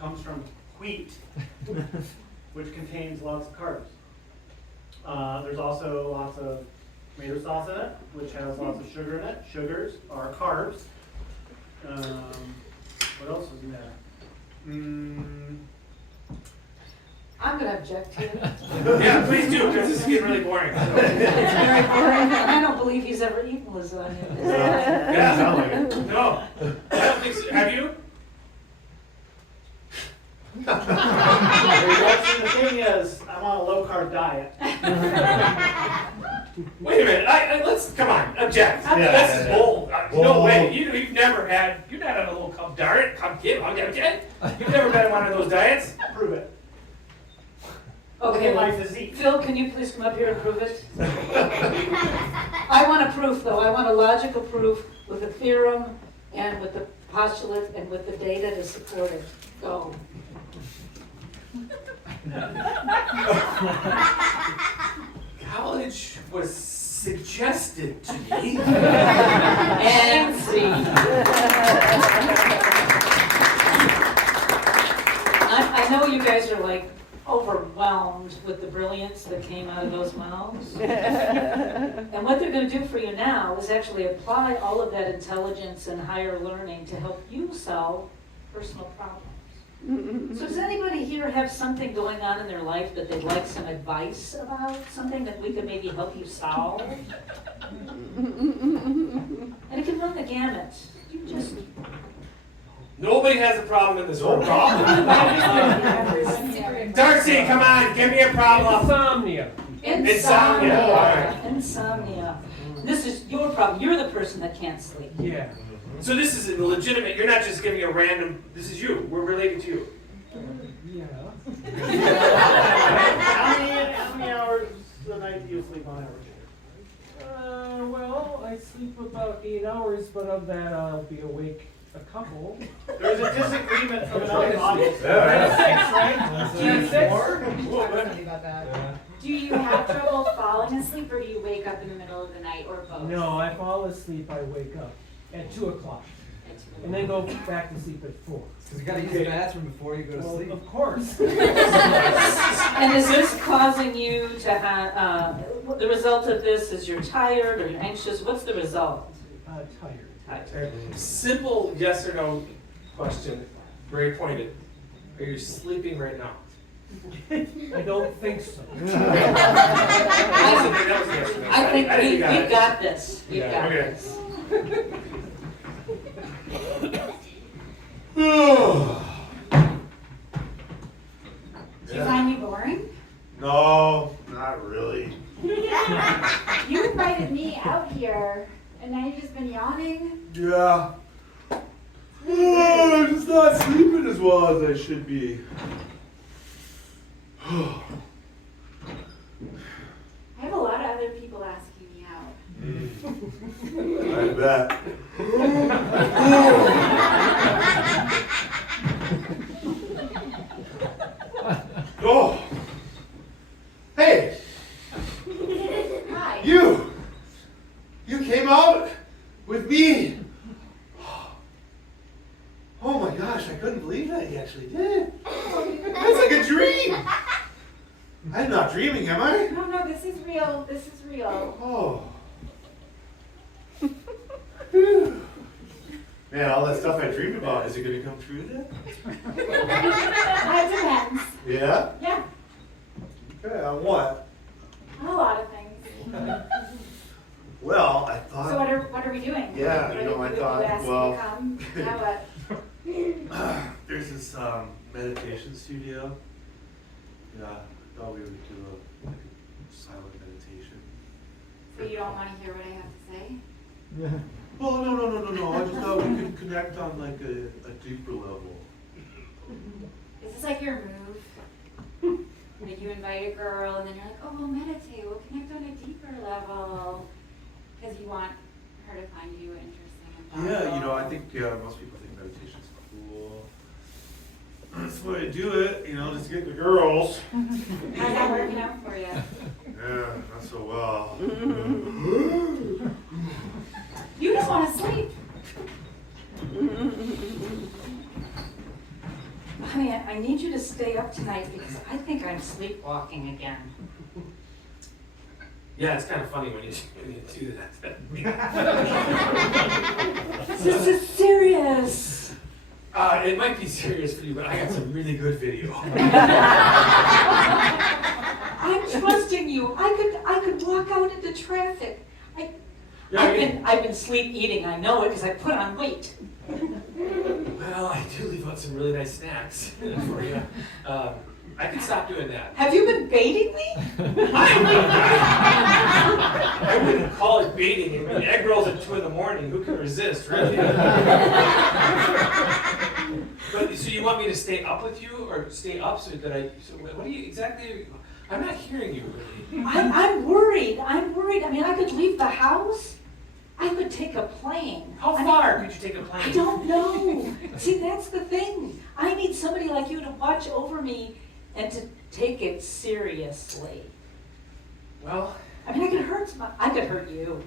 comes from wheat, which contains lots of carbs. There's also lots of tomato sauce in it, which has lots of sugar in it. Sugars are carbs. What else is in there? I'm going to object here. Yeah, please do, because this is getting really boring. It's very boring, and I don't believe he's ever eaten lasagna. Yeah, Sound like it. no, I don't think so. Have you? The thing is, I'm on a low carb diet. Wait a minute. Let's come on. Object. Yeah, This is yeah. bold. No Bold. way. You've never had. You're not on a little cup diet. Okay. You've never been on one of those diets. Prove it. Look Okay, at my physique. Phil, can you please come up here and prove it? I want to proof, though. I want a logical proof with a theorem and with the postulate and with the data to support it. Go. College was suggested to me. And see. I know you guys are like overwhelmed with the brilliance that came out of those mouths. And what they're going to do for you now is actually apply all of that intelligence and higher learning to help you solve personal problems. So does anybody here have something going on in their life that they'd like some advice about? Something that we could maybe help you solve? And it can run the gamut. You just... Nobody has a problem in this No room. problem. Darcy, come on, give me a problem. Insomnia. Insomnia, all right. Insomnia. This is your problem. You're the person that can't sleep. Yeah. So this is a legitimate, you're not just giving a random, this is you, we're related to you. Yeah. How many hours a night do you sleep on average? Well, I sleep about 8 hours, but of that I'll be awake a couple. There's a disagreement from another audience. Do you have trouble falling asleep, or do you wake up in the middle of the night, or both? No, I fall asleep, I wake up at 2 o'clock. And then go back to sleep at 4. Because you gotta use the bathroom before you go to Well, sleep. of course. And is this causing you to have, the result of this is you're tired or you're anxious? What's the result? Tired. Tired. Simple yes or no question, very pointed. Are you sleeping right now? I don't think so. I think we've got this. We've got Okay. this. Do you find me boring? No, not really. You invited me out here, and now you've just been yawning? Yeah. I'm just not sleeping as well as I should be. I have a lot of other people asking me out. I bet. Oh. Hey, Hi. you came out with me. Oh my gosh, I couldn't believe that you actually did. That's like a dream. I'm not dreaming, am I? No, this is real. This is real. Oh. Phew. Man, all that stuff I dreamed about, is it going to come true then? That depends. Yeah? Yeah, Okay, on what? a lot of things. Well, I So thought, what are we doing? Yeah, you know, I thought, You asked me well- to come. Now what? there's this meditation studio. Yeah, I thought we would do a silent meditation. So you don't want to hear what I have to say? Oh, no. I just thought we could connect on like a deeper level. Is this like your move? Like you invite a girl and then you're like, oh, we'll meditate, we'll connect on a deeper level. Because you want her to find you interesting and Yeah, thoughtful. I think most people think meditation's cool. That's why I do it, just to get the girls. How's that working out for you? Yeah, not so well. You just want to sleep. Honey, I need you to stay up tonight because I think I'm sleepwalking again. Yeah, it's kind of funny when you do that. This is serious. It might be serious for you, but I got some really good video. I'm trusting you. I could walk out into traffic. I've been sleep eating. I know it because I put on weight. Well, I do leave out some really nice snacks for you. I can stop doing that. Have you been baiting me? I wouldn't call it baiting. I mean, egg rolls at 2 in the morning. Who can resist, really? But so you want me to stay up with you, or stay up so that I? So what are you exactly? I'm not hearing you really. I'm worried. I mean, I could leave the house I could take a plane. How I mean, far could you take a plane? I don't know. See, that's the thing. I need somebody like you to watch over me and to take it seriously. Well, I mean, I could hurt you.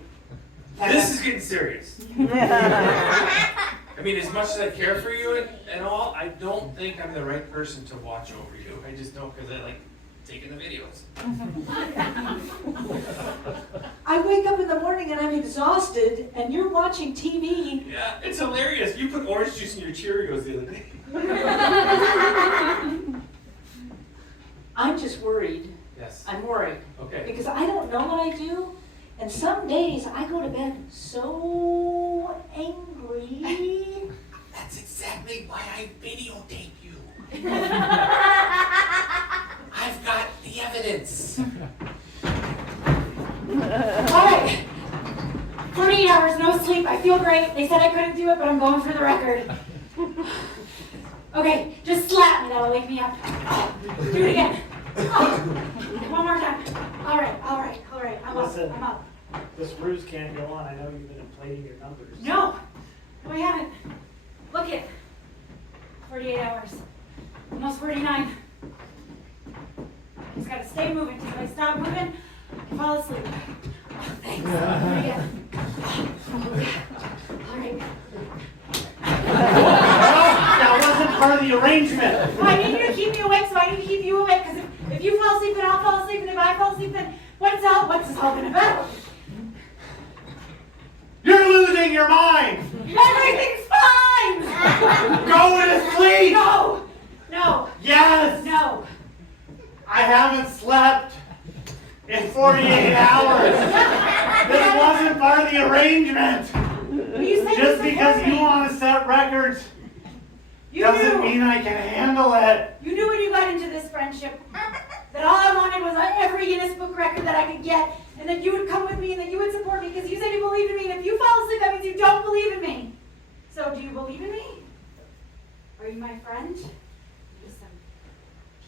this is getting serious. I mean, as much as I care for you and all, I don't think I'm the right person to watch over you. I just don't, because I like taking the videos. I wake up in the morning and I'm exhausted, and you're watching TV. Yeah, it's hilarious. You put orange juice in your Cheerios the other day. I'm just worried. Yes. I'm worried. Okay. Because I don't know what I do, and some days I go to bed so angry. That's exactly why I videotape you. I've got the evidence. All right. 48 hours, no sleep. I feel great. They said I couldn't do it, but I'm going for the record. Okay, just slap me. That'll wake me up. Do it again. One more time. All right. I'm Listen. up. I'm up. This ruse can't go on. I know you've been inflating your numbers. No, I haven't. Look it. 48 hours. Almost 49. Just gotta stay moving. If I stop moving, I fall asleep. Oh, thanks. Do it again. All right. That wasn't part of the arrangement. I need you to keep me awake, so I need to keep you awake. Because if you fall asleep, then I'll fall asleep. And if I fall asleep, then what's this all been about? You're losing your mind. Everything's fine. Go to sleep. No. Yes. No. I haven't slept in 48 hours. This wasn't part of the arrangement. You said Just you because support you me. want to set records You doesn't knew. mean I can handle it. You knew when you got into this friendship that all I wanted was every Guinness Book record that I could get, and that you would come with me and that you would support me because you said you believed in me. And if you fall asleep, that means you don't believe in me. So do you believe in me? Are you my friend? You're some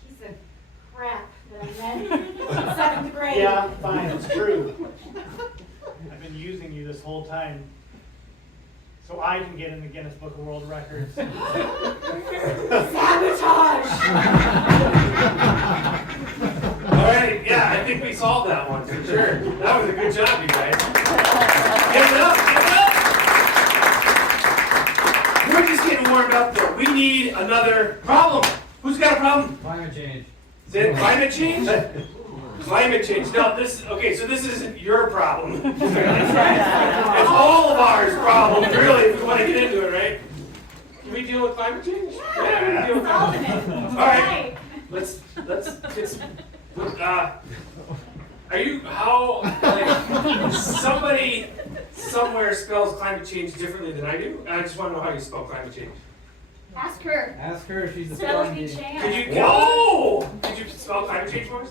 piece of crap that I met in 7th grade. Yeah, fine, it's true. I've been using you this whole time so I can get in the Guinness Book of World Records. Sabotage! All right, yeah, I think we solved that one for sure. That was a good job, you guys. Give it up, give it up. We're just getting warmed up though. We need another problem. Who's got a problem? Climate change. Is it climate change? Climate change. No, okay, so this isn't your problem. It's all of ours problem, really, if we want to get into it, right? Can we deal with climate change? Yeah, we can deal with climate change. All right, let's get some, somebody somewhere spells climate change differently than I do, and I just want to know how you spell climate change. Ask her. Ask her if she's a Spell spelling me bee. chance. Could you spell climate change for us?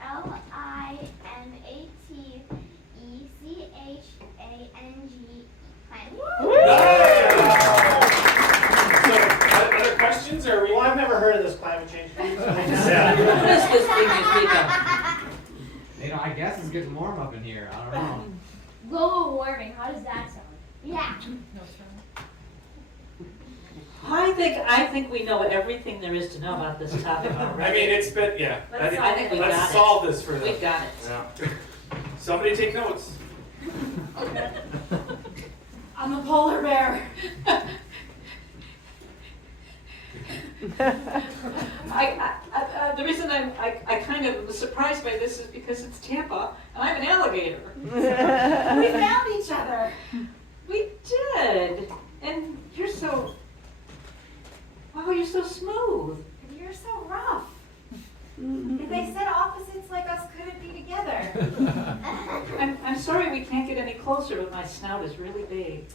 CLIMATECHANGE. Other questions, or are we? Well, I've never heard of this climate change. What is this thing you speak of? I guess it's getting warm up in here. I don't know. Global warming. How does that sound? Yeah. I think we know everything there is to know about this topic already. I mean, it's been, yeah. I think we got Let's it. solve this for them. We've got it. Yeah. Somebody take notes. I'm a polar bear. The reason I kind of was surprised by this is because it's Tampa and I'm an alligator. We found each other. We did. And you're so, you're so smooth. You're so rough. If they said opposites like us couldn't be together. I'm sorry we can't get any closer, but my snout is really big.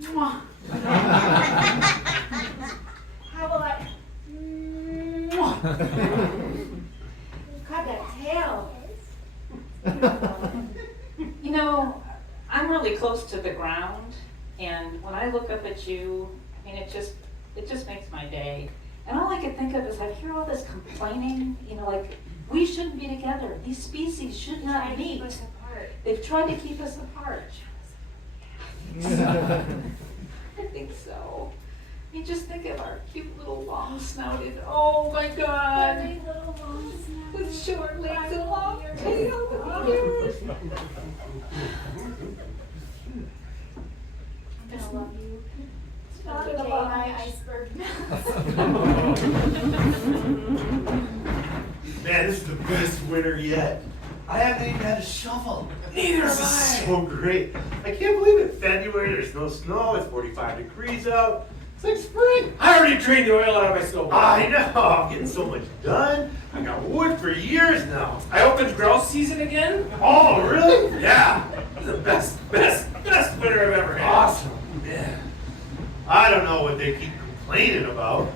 Mwah. How will I? Mwah. God, that tail. You know, I'm really close to the ground, and when I look up at you, I mean, it just makes my day. And all I can think of is I hear all this complaining, like We shouldn't be together. These species should not meet. They've tried to keep us apart. I think so. I mean, just think of our cute little long-snouted, oh my God. With short legs and long tails. I'm gonna love you. It's not Today, about my iceberg Man, this is the best winter yet. I haven't even had a shovel. Neither This have is I. so great. I can't believe it. February, there's no snow, it's 45 degrees out. It's like spring. I already drained the oil out of my snowball. I know, I'm getting so much done. I got wood for years now. I opened grouse season again. Oh, really? Yeah, the best winter I've ever had. Awesome. Yeah. I don't know what they keep complaining about.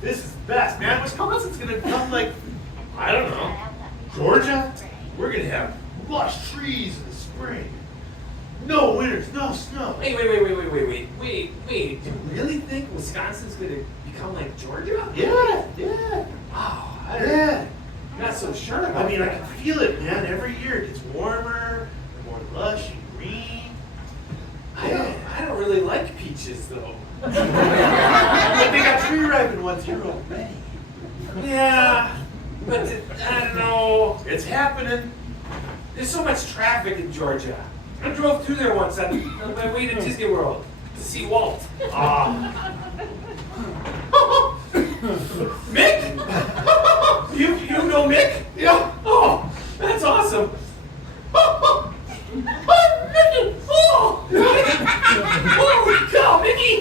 This is best, man. Wisconsin's gonna become like, I don't know, Georgia? We're gonna have lush trees in the spring. No winters, no snow. Wait. Do you really think Wisconsin's gonna become like Georgia? Yeah. Wow. Yeah. I'm not so sure about I mean, I that. can feel it, man. Every year it gets warmer, and more lush and green. I don't really like peaches though. But they got tree ripened ones here already. Yeah, but I don't know. It's happening. There's so much traffic in Georgia. I drove through there once on my way to Disney World to see Walt. Ah. Mick? You know Mick? Yeah. Oh, that's awesome. Oh, Mickey! Oh, holy cow, Mickey!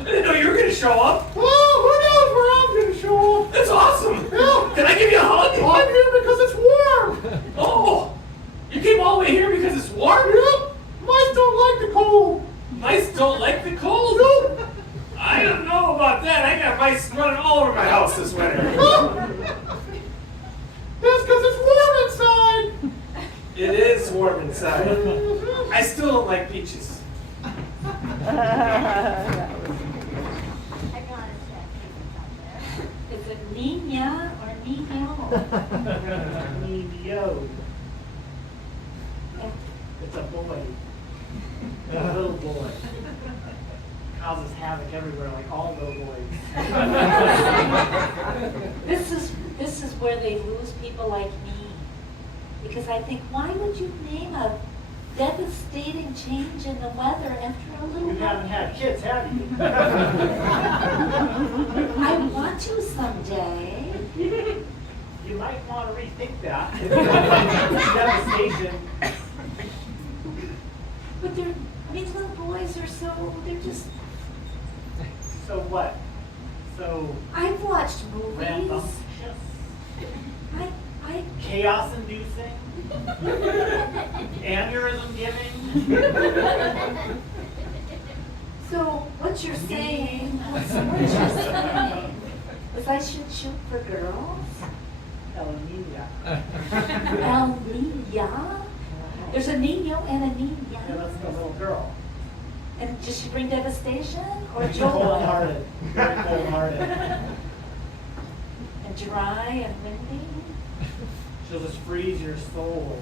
I didn't know you were gonna show up. Oh, who knows where I'm gonna show up? That's awesome. Yeah. Can I give you a hug? Oh, I'm here because it's warm. Oh, you came all the way here because it's warm? Yep. Mice don't like the cold. Mice don't like the cold? Nope. I don't know about that. I got mice running all over my house this winter. That's because it's warm inside. It is warm inside. I still don't like peaches. Is it Nina or Nino? Neo. It's a boy. A little boy. Causes havoc everywhere, like all little boys. This is where they lose people like me. Because I think, why would you name a devastating change in the weather after a little You while? haven't had kids, have you? I want to someday. You might want to rethink that. Devastation. But these little boys are they're just, So what? So I've watched movies. rambunctious? I Chaos-inducing? Aneurysm giving? So what you're saying, what you're saying is I should shoot for girls? Elamelia. El Nina? There's a Nino and a Yeah, Nina. that's the little girl. And does she bring devastation or joy? Cold-hearted. Very cold-hearted. And dry and windy? She'll just freeze your soul.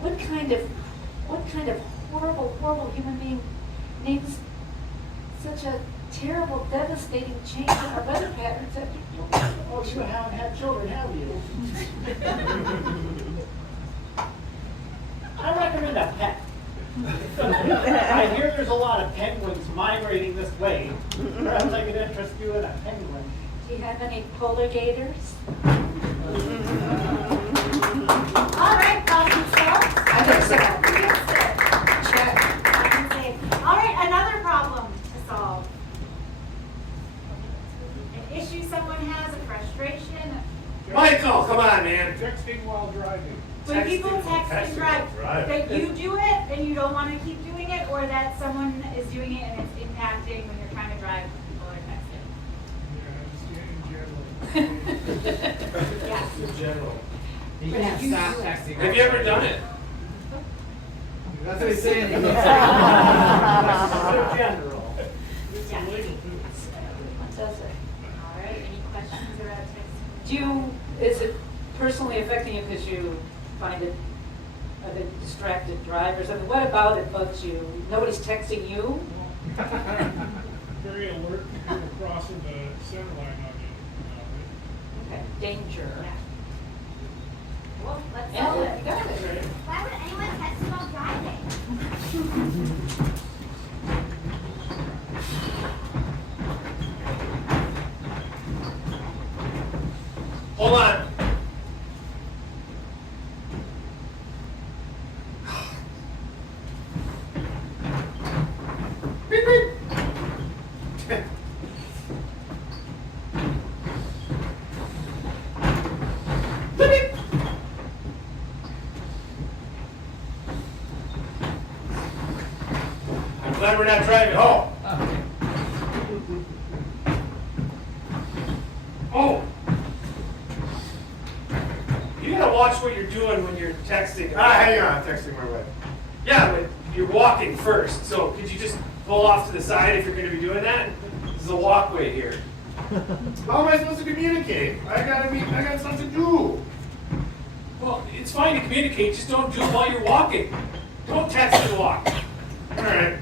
What kind of horrible human being names such a terrible, devastating change in our weather patterns that people Oh, you haven't had children, have you? I recommend a pet. I hear there's a lot of penguins migrating this way. Perhaps I could interest you in a penguin. Do you have any polar gators? All right, problem solved. I think so. Check. All right, another problem to solve. An issue someone has, a frustration. Michael, come on, man. Texting while driving. When people text Texting and drive, while driving. that you do it and you don't want to keep doing it, or that someone is doing it and it's impacting when you're trying to drive, people are texting. Yes. In general. You can't stop texting. Have you ever done it? That's what he's saying. So general. Yeah. What does it? All right, any questions about texting? Is it personally affecting you because you find it a distracted drive or something? What about it bugs you? Nobody's texting you? Very alert to people crossing the center line on you. Okay, danger. Well, let's Yeah, solve you it. got it. Why would anyone text while driving? Hold on. Beep, beep. Beep, beep. I'm glad we're not driving home. Oh. You gotta watch what you're doing when you're texting. Hang on, I'm texting my wife. Yeah, but you're walking first, so could you just pull off to the side if you're gonna be doing that? This is a walkway here. How am I supposed to communicate? I got stuff to do. Well, it's fine to communicate, just don't do it while you're walking. Don't text and walk. All right.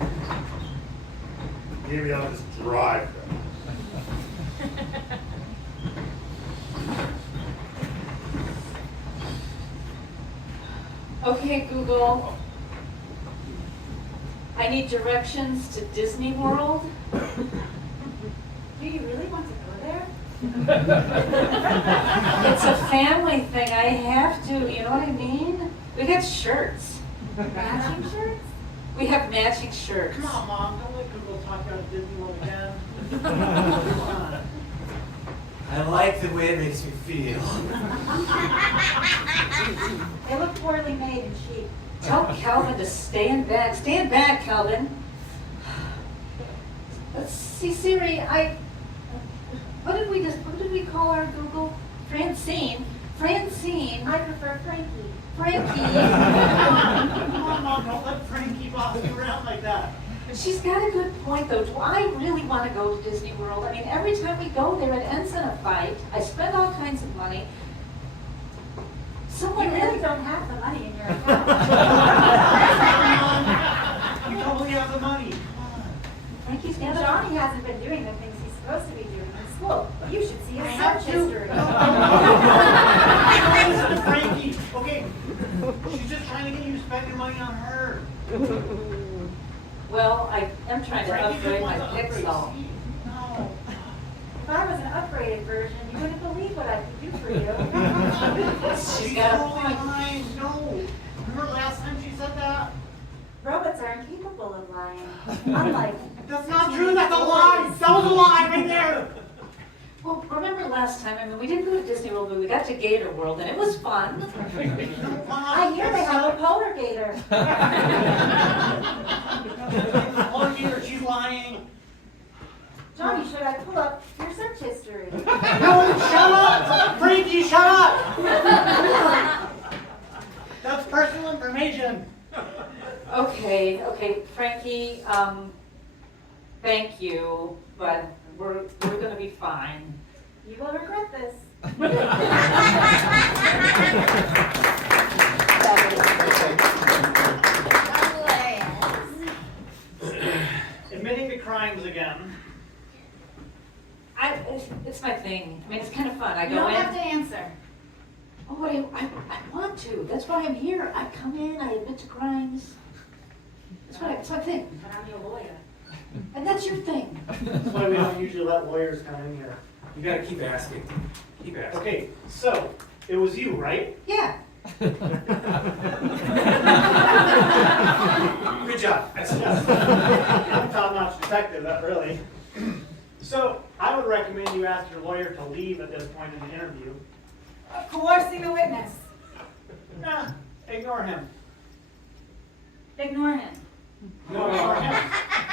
Maybe I'll just drive. Okay, Google. I need directions to Disney World. Do you really want to go there? It's a family thing. I have to, you know what I mean? We got shirts. Matching shirts? We have matching shirts. Come on, Mom, don't let Google talk you out of Disney World again. Come on. I like the way it makes me feel. They look poorly made and cheap. Tell Calvin to stand back. Stand back, Calvin. Let's see, Siri. What did we call our Google? Francine. Francine. I prefer Frankie. Frankie. Come on, Mom, don't let Frankie boss you around like that. She's got a good point, though. Do I really want to go to Disney World? I mean, every time we go there, it ends in a fight. I spend all kinds of money. Someone You really really don't have the money in your account. You totally have the money. Come on. Frankie's got a Johnny hasn't been doing the things he's supposed to be doing in school. You should see I his have search to. history. Listen to Frankie. Okay, she's just trying to get you to spend your money on her. Well, I am trying to Frankie upgrade just my wants to upgrade Pixel. Steve. No. If I was an upgraded version, you wouldn't believe what I could do for you. She's got a totally point. lying. No. Remember last time she said that? Robots are incapable of lying. Unlike That's not true. That's a lie. That was a lie right there. Well, remember last time, I mean, we didn't go to Disney World, but we got to Gator World, and it was fun. I hear they have a polar gator. Polar gator, she's lying. Johnny, should I pull up your search history? No, shut up! Frankie, shut up! That's personal information. Okay, Frankie, thank you, but we're gonna be fine. You will regret this. Admitting to crimes again. It's my thing. I mean, it's kind of fun. I You go don't in. have to answer. Oh, I want to. That's why I'm here. I come in, I admit to crimes. That's my thing. But I'm your lawyer. And that's your thing. That's why we don't usually let lawyers come in here. You gotta keep asking. Keep asking. Okay, so, it was you, right? Yeah. Good job. Excellent. I'm top-notch detective, not really. So, I would recommend you ask your lawyer to leave at this point in the interview. Coercing a witness. Nah, ignore him. Ignore him. No, ignore him.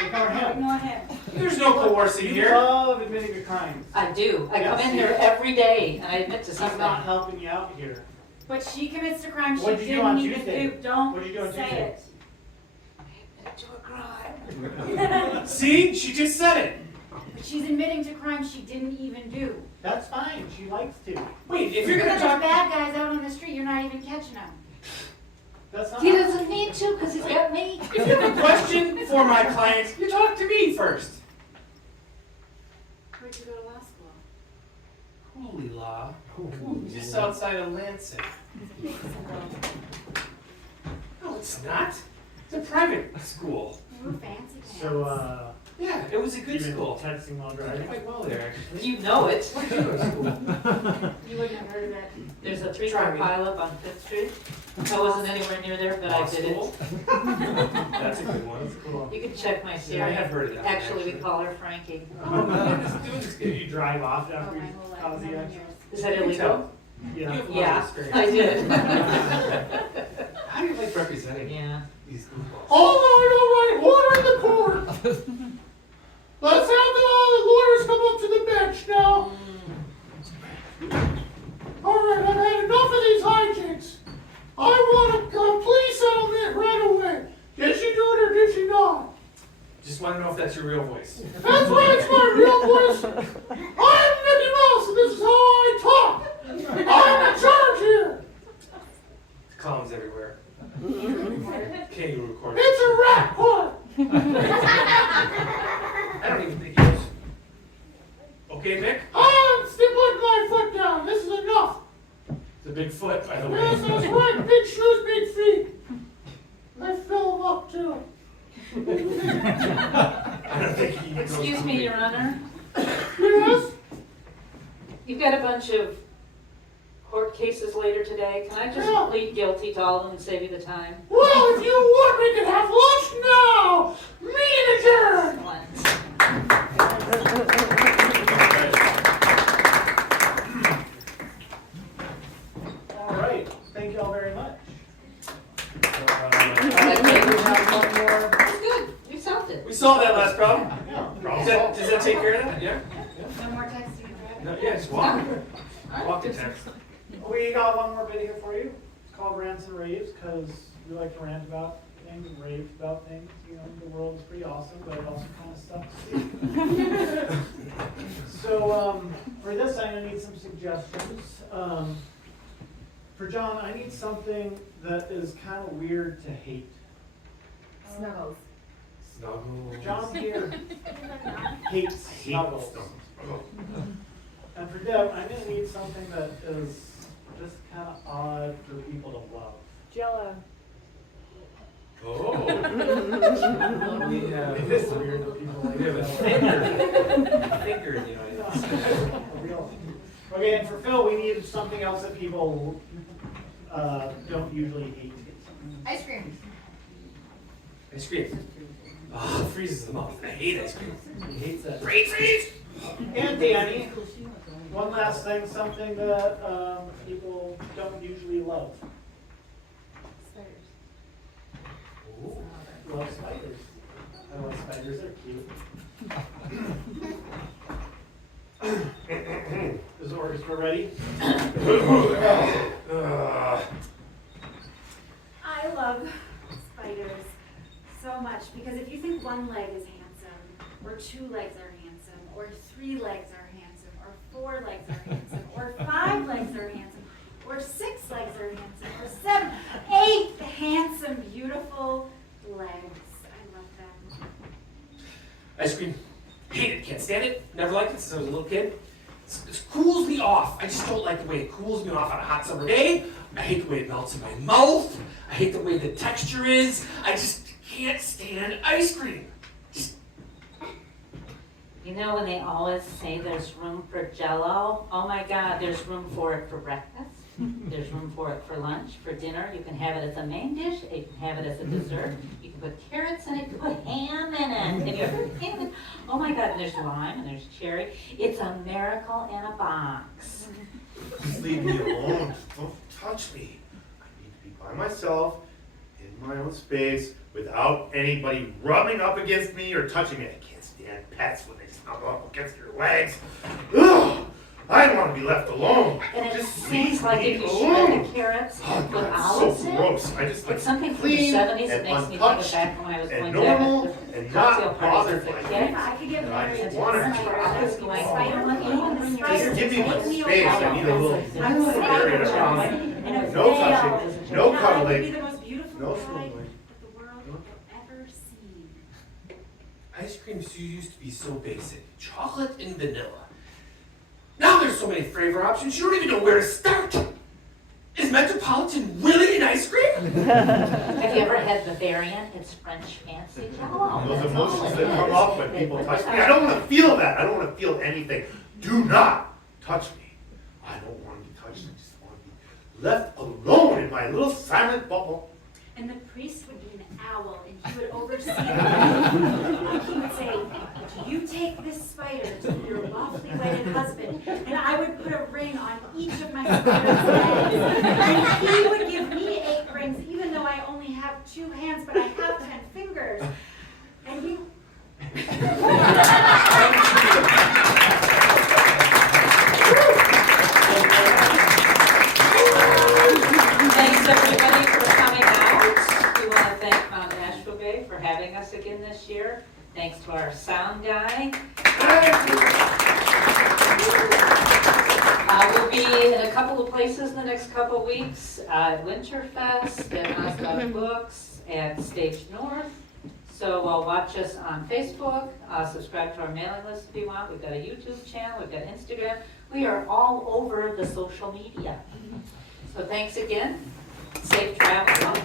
Ignore him. Ignore him. There's no coercing You here. love admitting to crimes. I do. I come Yes, in here yes. every day and I admit to He's something. not helping you out here. But she commits a crime she What'd you do on didn't even Tuesday? do. Don't What'd you do on say Tuesday? it. I admit to a crime. See? She just said it. But she's admitting to crimes she didn't even do. That's fine, she likes to. Wait, if you're But gonna there's talk, bad guys out on the street, you're not even catching them. That's not. He doesn't need to, because he's got me. if you have a question for my clients, you talk to me first. Where'd you go to law school? Holy law. Just outside of Lansing. No, it's not. It's a private school. Ooh, fancy pants. So, Yeah, it was a good you've been school. texting while I did driving? quite well there, actually. You know it. Where'd you go to school? You wouldn't have heard of it. There's a 3-car pileup on 5th Street. I wasn't anywhere near there, but I did it. School? That's a good one. That's cool. You can check my Yeah, I Siri. have heard of that. Actually, we call her Frankie. Oh, man, this dude's Did good. you drive off Oh, after my you, whole life, how was the 9 accident? years. Is that You can illegal? tell. Yeah. You have a lot of Yeah, experience. I did. How do you like representing Yeah. these goofballs? All right, order in the court. Let's have the lawyers come up to the bench now. All right, I've had enough of these hijinks. I want a complete settlement right away. Did she do it or did she not? Just want to know if that's your real voice. That's right, it's my real voice. I'm Mickey Mouse and this is how I talk. I'm in charge here. Clowns everywhere. Can't even record it. It's a rat court. I don't even think he is. Okay, Mick? I'm still putting my foot down. This is enough. It's a big foot, by the way. Yes, that's right. Big shoes, big feet. I fill them up too. I don't think he knows Excuse who me, he- Your Honor. Yes? You've got a bunch of court cases later today. Can I just Yeah. plead guilty to all of them and save you the time? Well, if you want, we can have lunch now. Meeting adjourned. All right, thank you all very much. That's good. You solved it. We solved that last problem. Yeah. Does that take care of that? Yeah? No more texting and driving. No, yeah, just walk. Walk the text. We got one more bit here for you. It's called Rants and Raves, because we like to rant about things and rave about things. You know, the world is pretty awesome, but it also kind of sucks too. So, for this, I'm gonna need some suggestions. For John, I need something that is kind of weird to hate. Snuggles. Snuggle. John here hates snuggles. And for Deb, I'm gonna need something that is just kind of odd for people to love. Jello. Oh. We have, It is weird that people like we have a that. thinker in the audience. Okay, and for Phil, we needed something else that people don't usually hate. Ice cream. Ice cream. Oh, it freezes the mouth. I hate ice cream. He hates that. Brain freeze! And Danny, one last thing, something that people don't usually love. Ooh. Love spiders. I love spiders, they're cute. Is the orchestra ready? I love spiders so much because if you think one leg is handsome, or 2 legs are handsome, or 3 legs are handsome, or 4 legs are handsome, or 5 legs are handsome, or 6 legs are handsome, or 7, 8 handsome, beautiful legs. I love them. Ice cream. Hate it. Can't stand it. Never liked it since I was a little kid. It cools me off. I just don't like the way it cools me off on a hot summer day. I hate the way it melts in my mouth. I hate the way the texture is. I just can't stand ice cream. You know when they always say there's room for Jell-O? Oh my God, there's room for it for breakfast. There's room for it for lunch, for dinner. You can have it as a main dish. You can have it as a dessert. You can put carrots in it. You can put ham in it. Have you ever put ham in? Oh my God, and there's lime and there's cherry. It's a miracle in a box. Just leave me alone. Don't touch me. I need to be by myself, in my own space, without anybody rubbing up against me or touching me. I can't stand pets when they snuggle up against your legs. Ugh! I want to be left alone. And it Just seems leave like me if you alone. shred the carrots Oh, and put God, olives it's so in, gross. I just like it's something from the clean 70s that and makes me think of untouched back when I was and going normal to the and cocktail not parties bothered as a by kid. If I could get And I married just to want a to- spider, I would be Like, Spider-Man, even when you're Just give me my take me space. I away. need a little I would area have around a me. and a No veil. touching, no And I would be cuddling. the most beautiful No bride snuggling. that the world will ever see. Ice cream used to be so basic. Chocolate and vanilla. Now there's so many flavor options, you don't even know where to start. Is Metropolitan really an ice cream? Have you ever had the variant? It's French fancy jello. Those emotions that come up when people touch me. I don't want to feel that. I don't want to feel anything. Do not touch me. I don't want to be touched. I just want to be left alone in my little silent bubble. And the priest would be an owl, and he would oversee the and he would say, "You take this spider to your lawfully wedded husband," and I would put a ring on each of my spider's heads. And he would give me 8 rings, even though I only have 2 hands, but I have 10 fingers. And we. Thanks everybody for coming out. We want to thank Mount Ashwabay for having us again this year. Thanks to our sound guy. We'll be in a couple of places in the next couple of weeks. Winterfest, at Oscar Books, at Stage North. So watch us on Facebook, subscribe to our mailing list if you want. We've got a YouTube channel, we've got Instagram. We are all over the social media. So thanks again. Safe travel.